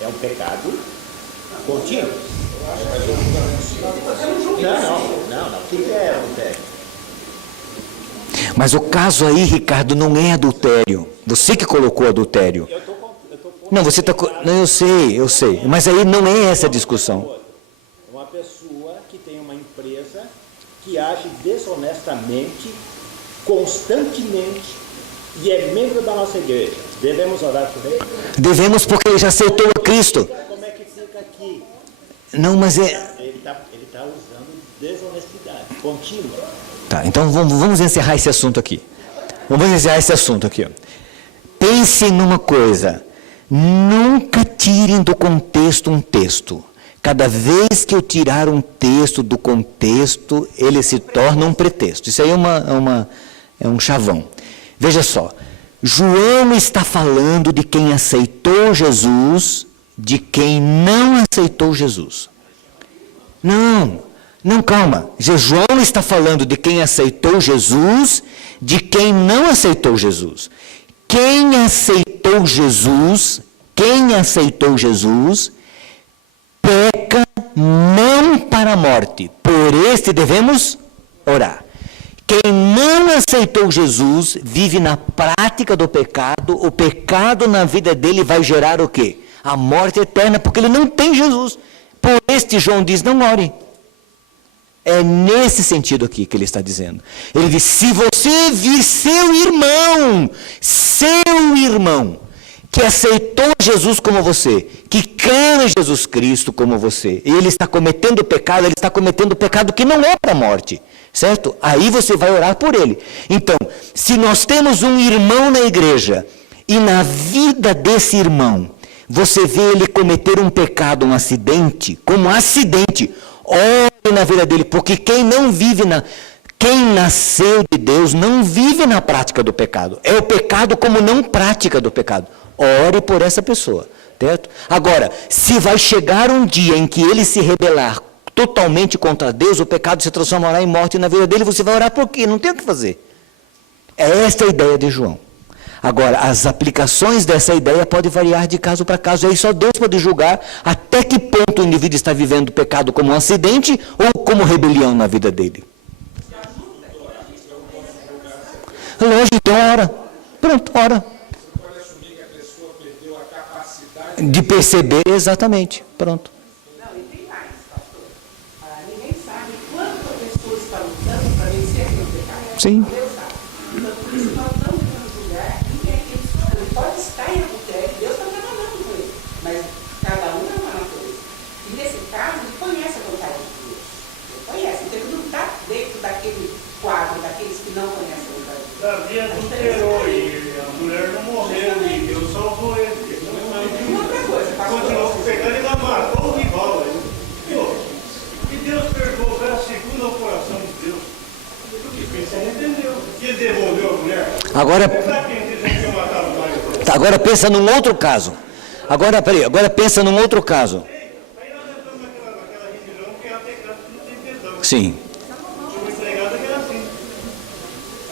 É um pecado contínuo. Não. O que é adultério? Mas o caso aí, Ricardo, não é adultério. Você que colocou adultério. Não, você está... Não, eu sei. Mas aí não é essa a discussão. Uma pessoa que tem uma empresa que age desonestamente, constantemente, e é membro da nossa igreja. Devemos orar por ele? Devemos, porque ele já aceitou a Cristo. Como é que fica aqui? Não, mas é... Ele está usando desonestidade contínua. Tá, então vamos encerrar esse assunto aqui. Ó. Pensem numa coisa. Nunca tirem do contexto um texto. Cada vez que eu tirar um texto do contexto, ele se torna um pretexto. Isso aí é um chavão. Veja só, João está falando de quem aceitou Jesus, de quem não aceitou Jesus. Não, calma. João está falando de quem aceitou Jesus, de quem não aceitou Jesus. Quem aceitou Jesus, peca não para a morte. Por este devemos orar. Quem não aceitou Jesus vive na prática do pecado. O pecado na vida dele vai gerar o quê? A morte eterna, porque ele não tem Jesus. Por este João diz, não ore. É nesse sentido aqui que ele está dizendo. Ele diz, se você vir seu irmão, que aceitou Jesus como você, que crê em Jesus Cristo como você, e ele está cometendo pecado, ele está cometendo pecado que não é para a morte, certo? Aí você vai orar por ele. Então, se nós temos um irmão na igreja, e na vida desse irmão, você vê ele cometer um pecado, um acidente, como acidente, ore na vida dele, porque quem nasceu de Deus não vive na prática do pecado. É o pecado como não prática do pecado. Ore por essa pessoa, certo? Agora, se vai chegar um dia em que ele se rebelar totalmente contra Deus, o pecado se transformará em morte na vida dele, você vai orar por quê? Não tem o que fazer. É esta a ideia de João. Agora, as aplicações dessa ideia podem variar de caso para caso. Aí só Deus pode julgar até que ponto o indivíduo está vivendo o pecado como um acidente ou como rebelião na vida dele. Lógico, então ora. Pronto, ora. Você pode assumir que a pessoa perdeu a capacidade De perceber, exatamente. Pronto. Não, e tem mais, pastor. Ninguém sabe quanto a pessoa está lutando para vencer aquele pecado. Sim. Deus sabe. Então, por isso nós não devemos julgar ninguém. Ele pode estar em adultério, Deus está trabalhando com ele. Mas cada um é uma natureza. E nesse caso, ele conhece a vontade de Deus. Ele conhece. Então, ele não está dentro daquele quadro, daqueles que não conhecem a vontade de Deus. Davi adulterou e a mulher não morreu e Deus salvou ele. E outra coisa, pastor. Continuou pecando e ainda matou o rival. E Deus perdoou, foi a segunda ao coração de Deus. Porque você não entendeu. Que ele devolveu a mulher. Agora, Pra quem ele tinha matado o marido? agora pensa num outro caso. Agora pensa num outro caso. Aí nós entramos naquela religião que é a pecado que não tem perdão. Sim. Tinha uma empregada que era assim.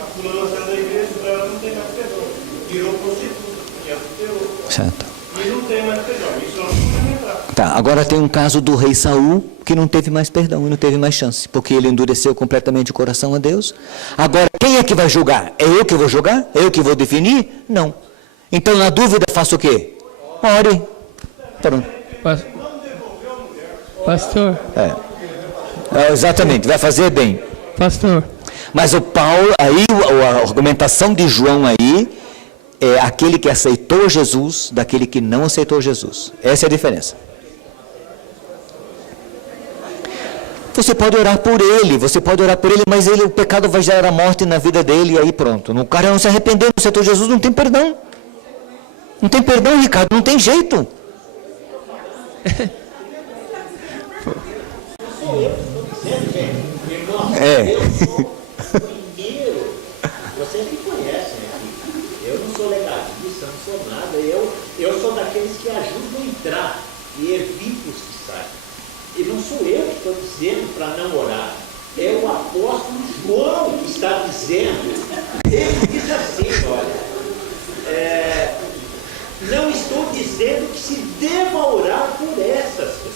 A fulana saiu da igreja, ela não tem mais perdão. Virou prostituta, porque adulterou. Certo. E não tem mais perdão. Isso nós não podemos entrar. Tá, agora tem um caso do rei Saul, que não teve mais perdão e não teve mais chance, porque ele endureceu completamente o coração a Deus. Agora, quem é que vai julgar? É eu que vou julgar? É eu que vou definir? Não. Então, na dúvida, faça o quê? Ore. Pronto. Pastor, Exatamente, vai fazer bem. pastor, Mas o Paulo, aí a argumentação de João aí, é aquele que aceitou Jesus daquele que não aceitou Jesus. Essa é a diferença. Você pode orar por ele, mas o pecado vai gerar a morte na vida dele e aí pronto. O cara não se arrependeu, não aceitou Jesus, não tem perdão. Não tem perdão, Ricardo, não tem jeito. Primeiro, vocês me conhecem aqui. Eu não sou legalista, não sou nada. Eu sou daqueles que ajudam a entrar e evito os que saem. E não sou eu que estou dizendo para não orar. É o apóstolo João que está dizendo. Ele diz assim, olha. Não estou dizendo que se deva orar por essas pessoas.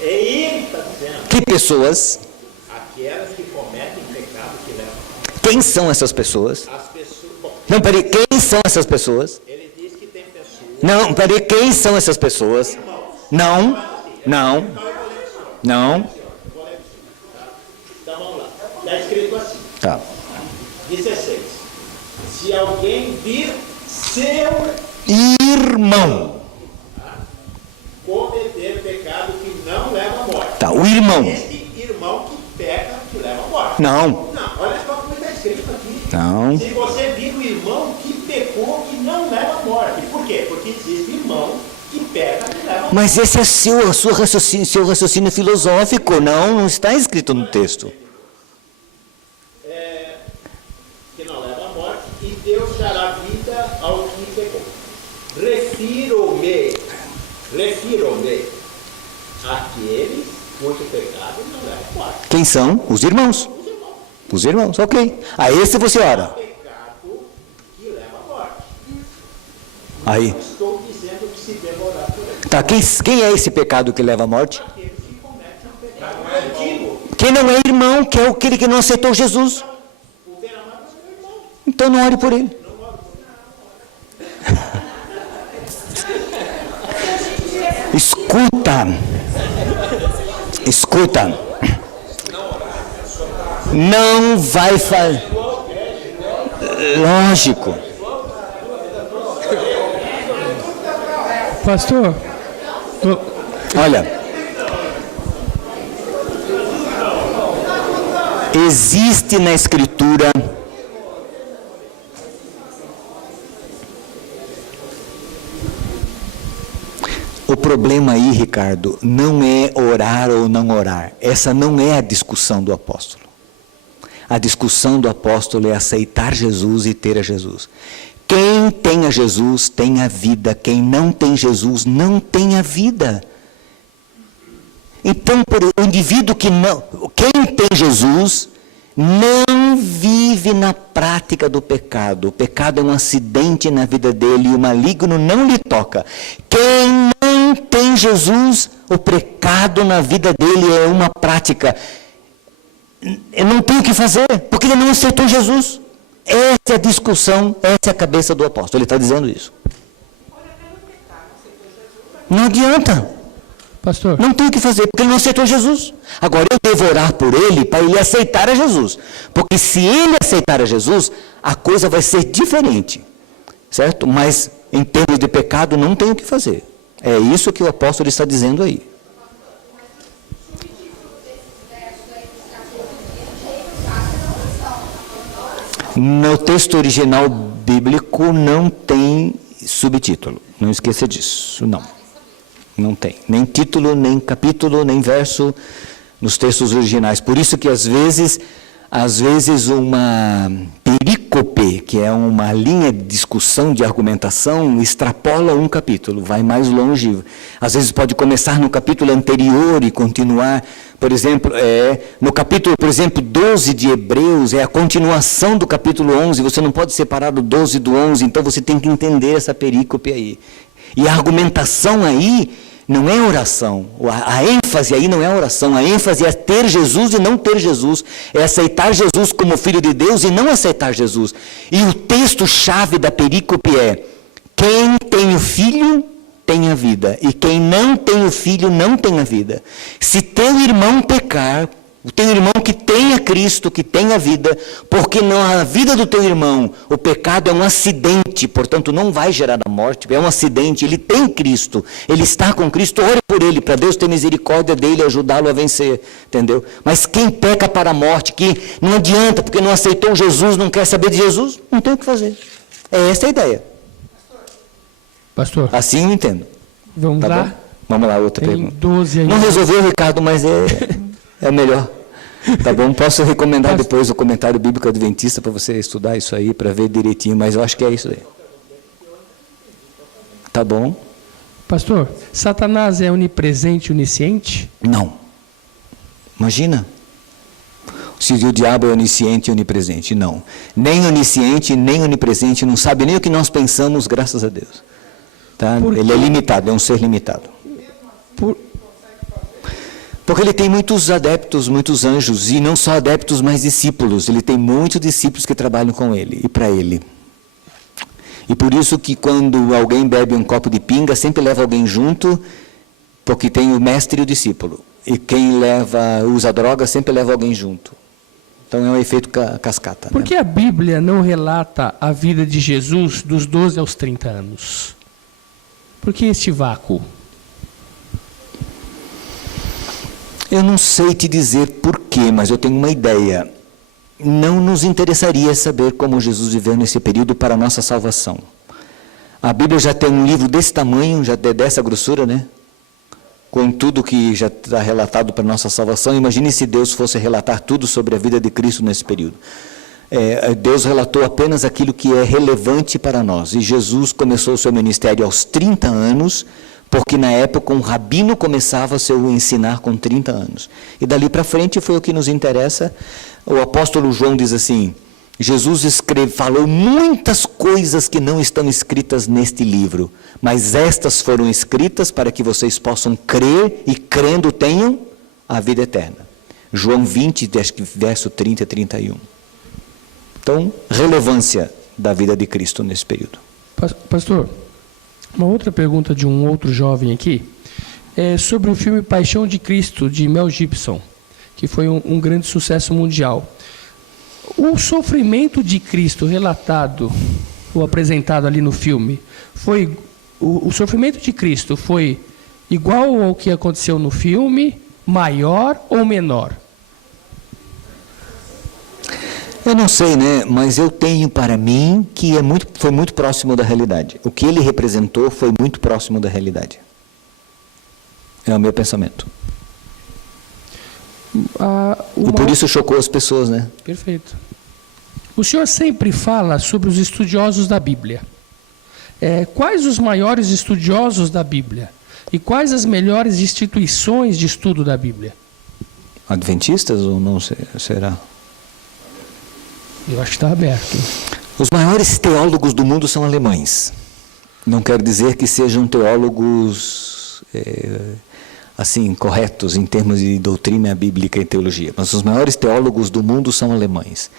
É ele que está dizendo. Que pessoas? Aquelas que cometem pecado que levam. Quem são essas pessoas? As pessoas. Bom, Não, peraí, quem são essas pessoas? ele diz que tem pessoas. Não, peraí, quem são essas pessoas? Não. Então vamos lá. Está escrito assim. Tá. 16. Se alguém vir seu Irmão. cometer pecado que não leva à morte. Tá, o irmão. Existe irmão que peca que leva à morte. Não. Não, olha só como está escrito aqui. Não. Se você vir o irmão que pecou que não leva à morte. Por quê? Porque existe irmão que peca que leva à morte. Mas esse é seu raciocínio filosófico, não está escrito no texto. Que não leva à morte, e Deus dará vida ao que pecou. Refiro-me àqueles cujo pecado não leva à morte. Quem são? Os irmãos. Os irmãos, ok. A esse você ora. Pecado que leva à morte. Aí. Não estou dizendo que se deva orar por ele. Tá, quem é esse pecado que leva à morte? Aqueles que cometem um pecado antigo. Quem não é irmão, que é aquele que não aceitou Jesus. O ver amado é seu irmão. Então não ore por ele. Escuta. Não vai fazer. Lógico. Pastor, Olha, existe na Escritura o problema aí, Ricardo, não é orar ou não orar. Essa não é a discussão do apóstolo. A discussão do apóstolo é aceitar Jesus e ter a Jesus. Quem tem a Jesus tem a vida, quem não tem Jesus não tem a vida. Então, o indivíduo que não, quem tem Jesus, não vive na prática do pecado. O pecado é um acidente na vida dele e o maligno não lhe toca. Quem não tem Jesus, o pecado na vida dele é uma prática. Eu não tenho o que fazer, porque ele não aceitou Jesus. Essa é a discussão, essa é a cabeça do apóstolo. Ele está dizendo isso. Não adianta. pastor. Não tem o que fazer, porque ele não aceitou Jesus. Agora, eu devo orar por ele para ele aceitar a Jesus. Porque se ele aceitar a Jesus, a coisa vai ser diferente. Certo? Mas, em termos de pecado, não tem o que fazer. É isso que o apóstolo está dizendo aí. No texto original bíblico não tem subtítulo. Não esqueça disso, não. Não tem. Nem título, nem capítulo, nem verso nos textos originais. Por isso que às vezes uma perícope, que é uma linha de discussão, de argumentação, extrapola um capítulo, vai mais longe. Às vezes pode começar no capítulo anterior e continuar, por exemplo, no capítulo, por exemplo, 12 de Hebreus, é a continuação do capítulo 11, você não pode separar do 12 do 11, então você tem que entender essa perícope aí. E a argumentação aí não é oração, a ênfase aí não é oração, a ênfase é ter Jesus e não ter Jesus, é aceitar Jesus como Filho de Deus e não aceitar Jesus. E o texto-chave da perícope é: quem tem o Filho tem a vida, e quem não tem o Filho não tem a vida. Se teu irmão pecar, o teu irmão que tem a Cristo, que tem a vida, porque na vida do teu irmão o pecado é um acidente, portanto não vai gerar a morte, é um acidente, ele tem Cristo, ele está com Cristo, ore por ele, para Deus ter misericórdia dele e ajudá-lo a vencer, entendeu? Mas quem peca para a morte, que não adianta, porque não aceitou Jesus, não quer saber de Jesus, não tem o que fazer. É essa a ideia. Pastor, assim eu entendo. Vamos Tá lá? bom? Vamos lá, outra Tem pergunta. 12 aí. Não resolveu, Ricardo, mas é melhor. Tá bom? Posso recomendar depois o comentário bíblico adventista para você estudar isso aí, para ver direitinho, mas eu acho que é isso aí. Tá bom? Pastor, Satanás é onipresente e onisciente? Não. Imagina. Se o diabo é onisciente e onipresente. Não. Nem onisciente, nem onipresente, não sabe nem o que nós pensamos, graças a Deus. Tá? Ele é limitado, é um ser limitado. Porque ele tem muitos adeptos, muitos anjos, e não só adeptos, mas discípulos. Ele tem muitos discípulos que trabalham com ele e para ele. E por isso que quando alguém bebe um copo de pinga, sempre leva alguém junto, porque tem o mestre e o discípulo. E quem usa droga, sempre leva alguém junto. Então é um efeito cascata. Por que a Bíblia não relata a vida de Jesus dos 12 aos 30 anos? Por que este vácuo? Eu não sei te dizer porquê, mas eu tenho uma ideia. Não nos interessaria saber como Jesus viveu nesse período para a nossa salvação. A Bíblia já tem um livro desse tamanho, já dessa grossura, né? Com tudo que já está relatado para a nossa salvação. Imagine se Deus fosse relatar tudo sobre a vida de Cristo nesse período. Deus relatou apenas aquilo que é relevante para nós. E Jesus começou o seu ministério aos 30 anos, porque na época um rabino começava a seu ensinar com 30 anos. E dali para frente foi o que nos interessa. O apóstolo João diz assim: Jesus falou muitas coisas que não estão escritas neste livro, mas estas foram escritas para que vocês possam crer e crendo tenham a vida eterna. João 20, verso 30 e 31. Então, relevância da vida de Cristo nesse período. Pastor, uma outra pergunta de um outro jovem aqui é sobre o filme Paixão de Cristo, de Mel Gibson, que foi um grande sucesso mundial. O sofrimento de Cristo relatado ou apresentado ali no filme, o sofrimento de Cristo foi igual ao que aconteceu no filme, maior ou menor? Eu não sei, né? Mas eu tenho para mim que foi muito próximo da realidade. O que ele representou foi muito próximo da realidade. É o meu pensamento. E por isso chocou as pessoas, né? Perfeito. O senhor sempre fala sobre os estudiosos da Bíblia. Quais os maiores estudiosos da Bíblia? E quais as melhores instituições de estudo da Bíblia? Adventistas ou não será? Eu acho que está aberto. Os maiores teólogos do mundo são alemães. Não quer dizer que sejam teólogos assim corretos em termos de doutrina bíblica e teologia, mas os maiores teólogos do mundo são alemães.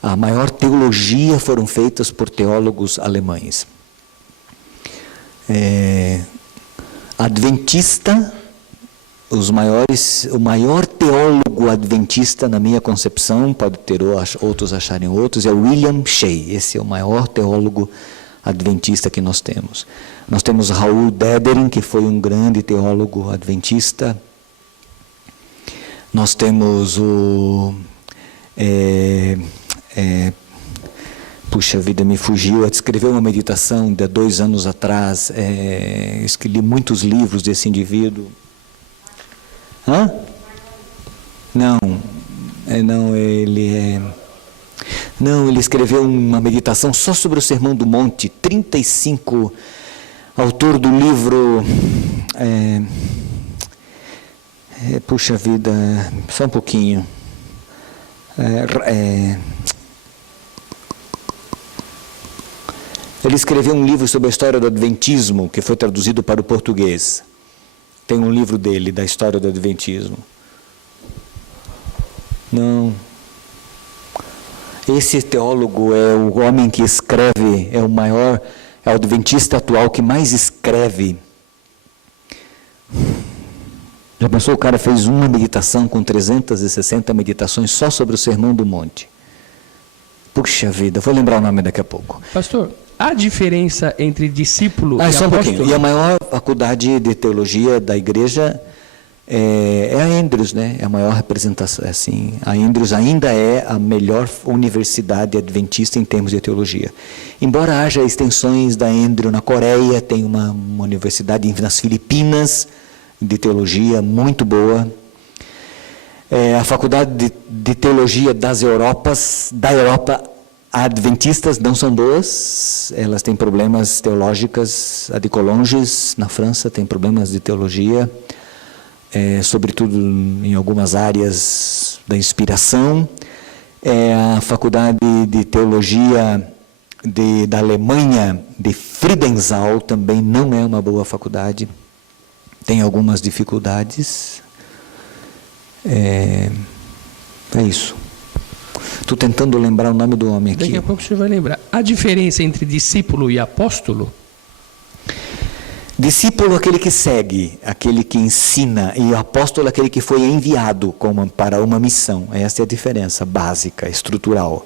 A maior teologia foram feitas por teólogos alemães. Adventista, o maior teólogo adventista, na minha concepção, pode ter outros acharem outros, é William Shea. Esse é o maior teólogo adventista que nós temos. Nós temos Raul Dedering, que foi um grande teólogo adventista. Nós temos puxa vida, me fugiu, escreveu uma meditação de 2 anos atrás, escrevi muitos livros desse indivíduo. Hã? Não, ele escreveu uma meditação só sobre o Sermão do Monte, 35, autor do livro, puxa vida, só um pouquinho, ele escreveu um livro sobre a história do Adventismo, que foi traduzido para o português. Tem um livro dele, da história do Adventismo. Não. Esse teólogo é o homem que escreve, é o adventista atual que mais escreve. Já pensou, o cara fez uma meditação com 360 meditações só sobre o Sermão do Monte. Puxa vida, vou lembrar o nome daqui a pouco. Pastor, há diferença entre discípulo e só apóstolo? Um pouquinho. E a maior faculdade de teologia da igreja é a Andrews, né? É a maior representação, assim. A Andrews ainda é a melhor universidade adventista em termos de teologia. Embora haja extensões da Andrews na Coreia, tem uma universidade nas Filipinas de teologia muito boa. A faculdade de teologia da Europa, adventistas não são boas, elas têm problemas teológicos. A de Collonges, na França, tem problemas de teologia, sobretudo em algumas áreas da inspiração. A faculdade de teologia da Alemanha, de Friedenthal, também não é uma boa faculdade, tem algumas dificuldades. É isso. Estou tentando lembrar o nome do homem aqui. Daqui a pouco o senhor vai lembrar. A diferença entre discípulo e apóstolo? Discípulo é aquele que segue, aquele que ensina, e o apóstolo é aquele que foi enviado para uma missão. Essa é a diferença básica, estrutural.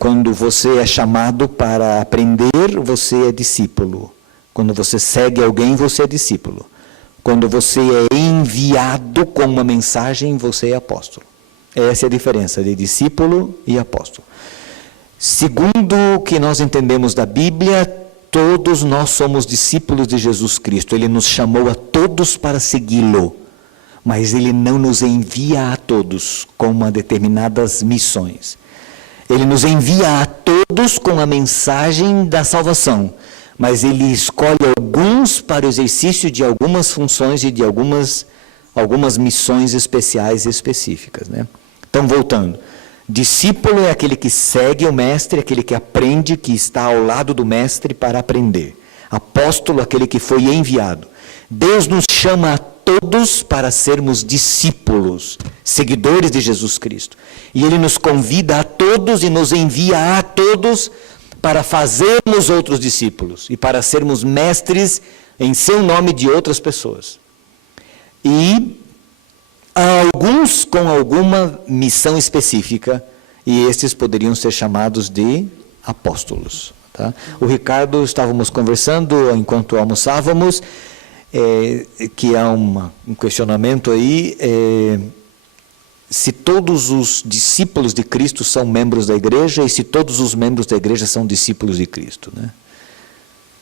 Quando você é chamado para aprender, você é discípulo. Quando você segue alguém, você é discípulo. Quando você é enviado com uma mensagem, você é apóstolo. Essa é a diferença de discípulo e apóstolo. Segundo o que nós entendemos da Bíblia, todos nós somos discípulos de Jesus Cristo. Ele nos chamou a todos para segui-lo, mas Ele não nos envia a todos com determinadas missões. Ele nos envia a todos com a mensagem da salvação, mas Ele escolhe alguns para o exercício de algumas funções e de algumas missões especiais e específicas, né? Então, voltando. Discípulo é aquele que segue o mestre, aquele que aprende, que está ao lado do mestre para aprender. Apóstolo, aquele que foi enviado. Deus nos chama a todos para sermos discípulos, seguidores de Jesus Cristo. E Ele nos convida a todos e nos envia a todos para fazermos outros discípulos e para sermos mestres em seu nome de outras pessoas. E ao alguns com alguma missão específica, e estes poderiam ser chamados de apóstolos. Tá? O Ricardo, estávamos conversando enquanto almoçávamos, que há um questionamento aí, se todos os discípulos de Cristo são membros da igreja e se todos os membros da igreja são discípulos de Cristo. Né?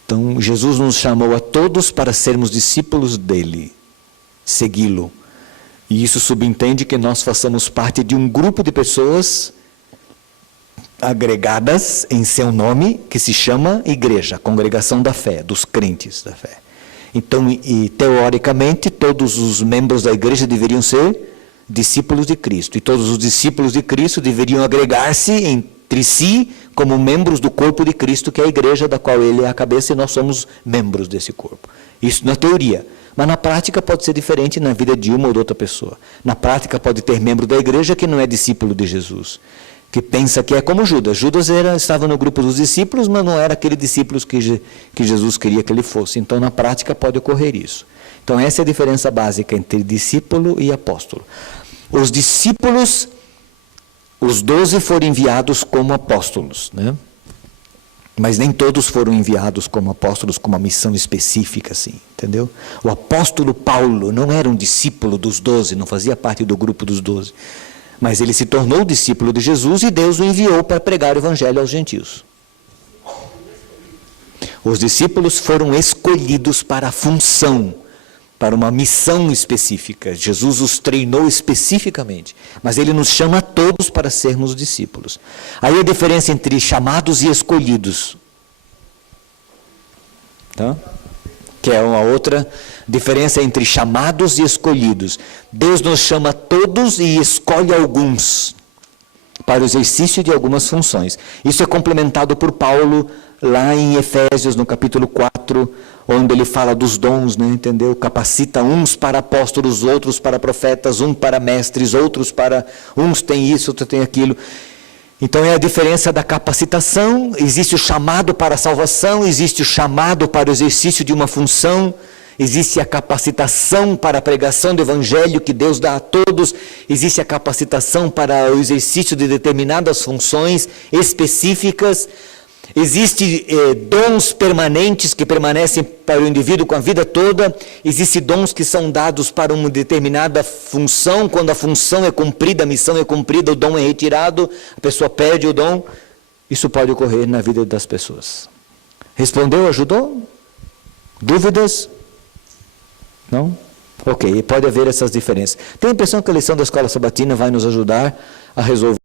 Então, Jesus nos chamou a todos para sermos discípulos dele, segui-lo. E isso subentende que nós façamos parte de um grupo de pessoas agregadas em seu nome, que se chama igreja, congregação da fé, dos crentes da fé. Então, teoricamente, todos os membros da igreja deveriam ser discípulos de Cristo, e todos os discípulos de Cristo deveriam agregar-se entre si como membros do corpo de Cristo, que é a igreja da qual ele é a cabeça, e nós somos membros desse corpo. Isso na teoria. Mas na prática pode ser diferente na vida de uma ou de outra pessoa. Na prática pode ter membro da igreja que não é discípulo de Jesus, que pensa que é como Judas. Judas estava no grupo dos discípulos, mas não era aquele discípulo que Jesus queria que ele fosse. Então, na prática, pode ocorrer isso. Então, essa é a diferença básica entre discípulo e apóstolo. Os discípulos, os 12 foram enviados como apóstolos, né? Mas nem todos foram enviados como apóstolos com uma missão específica, assim, entendeu? O apóstolo Paulo não era um discípulo dos 12, não fazia parte do grupo dos 12. Mas ele se tornou discípulo de Jesus e Deus o enviou para pregar o evangelho aos gentios. Os discípulos foram escolhidos para a função, para uma missão específica. Jesus os treinou especificamente, mas ele nos chama a todos para sermos discípulos. Aí a diferença entre chamados e escolhidos, tá? Que é uma outra diferença entre chamados e escolhidos. Deus nos chama a todos e escolhe alguns para o exercício de algumas funções. Isso é complementado por Paulo lá em Efésios, no capítulo 4, onde ele fala dos dons, né, entendeu? Capacita uns para apóstolos, outros para profetas, para mestres, uns têm isso, outros têm aquilo. Então é a diferença da capacitação. Existe o chamado para a salvação, existe o chamado para o exercício de uma função, existe a capacitação para a pregação do evangelho que Deus dá a todos, existe a capacitação para o exercício de determinadas funções específicas. Existem dons permanentes que permanecem para o indivíduo com a vida toda. Existem dons que são dados para uma determinada função. Quando a função é cumprida, a missão é cumprida, o dom é retirado, a pessoa perde o dom. Isso pode ocorrer na vida das pessoas. Respondeu? Ajudou? Dúvidas? Não? Ok, pode haver essas diferenças. Tenho a impressão que a lição da escola sabatina vai nos ajudar a resolver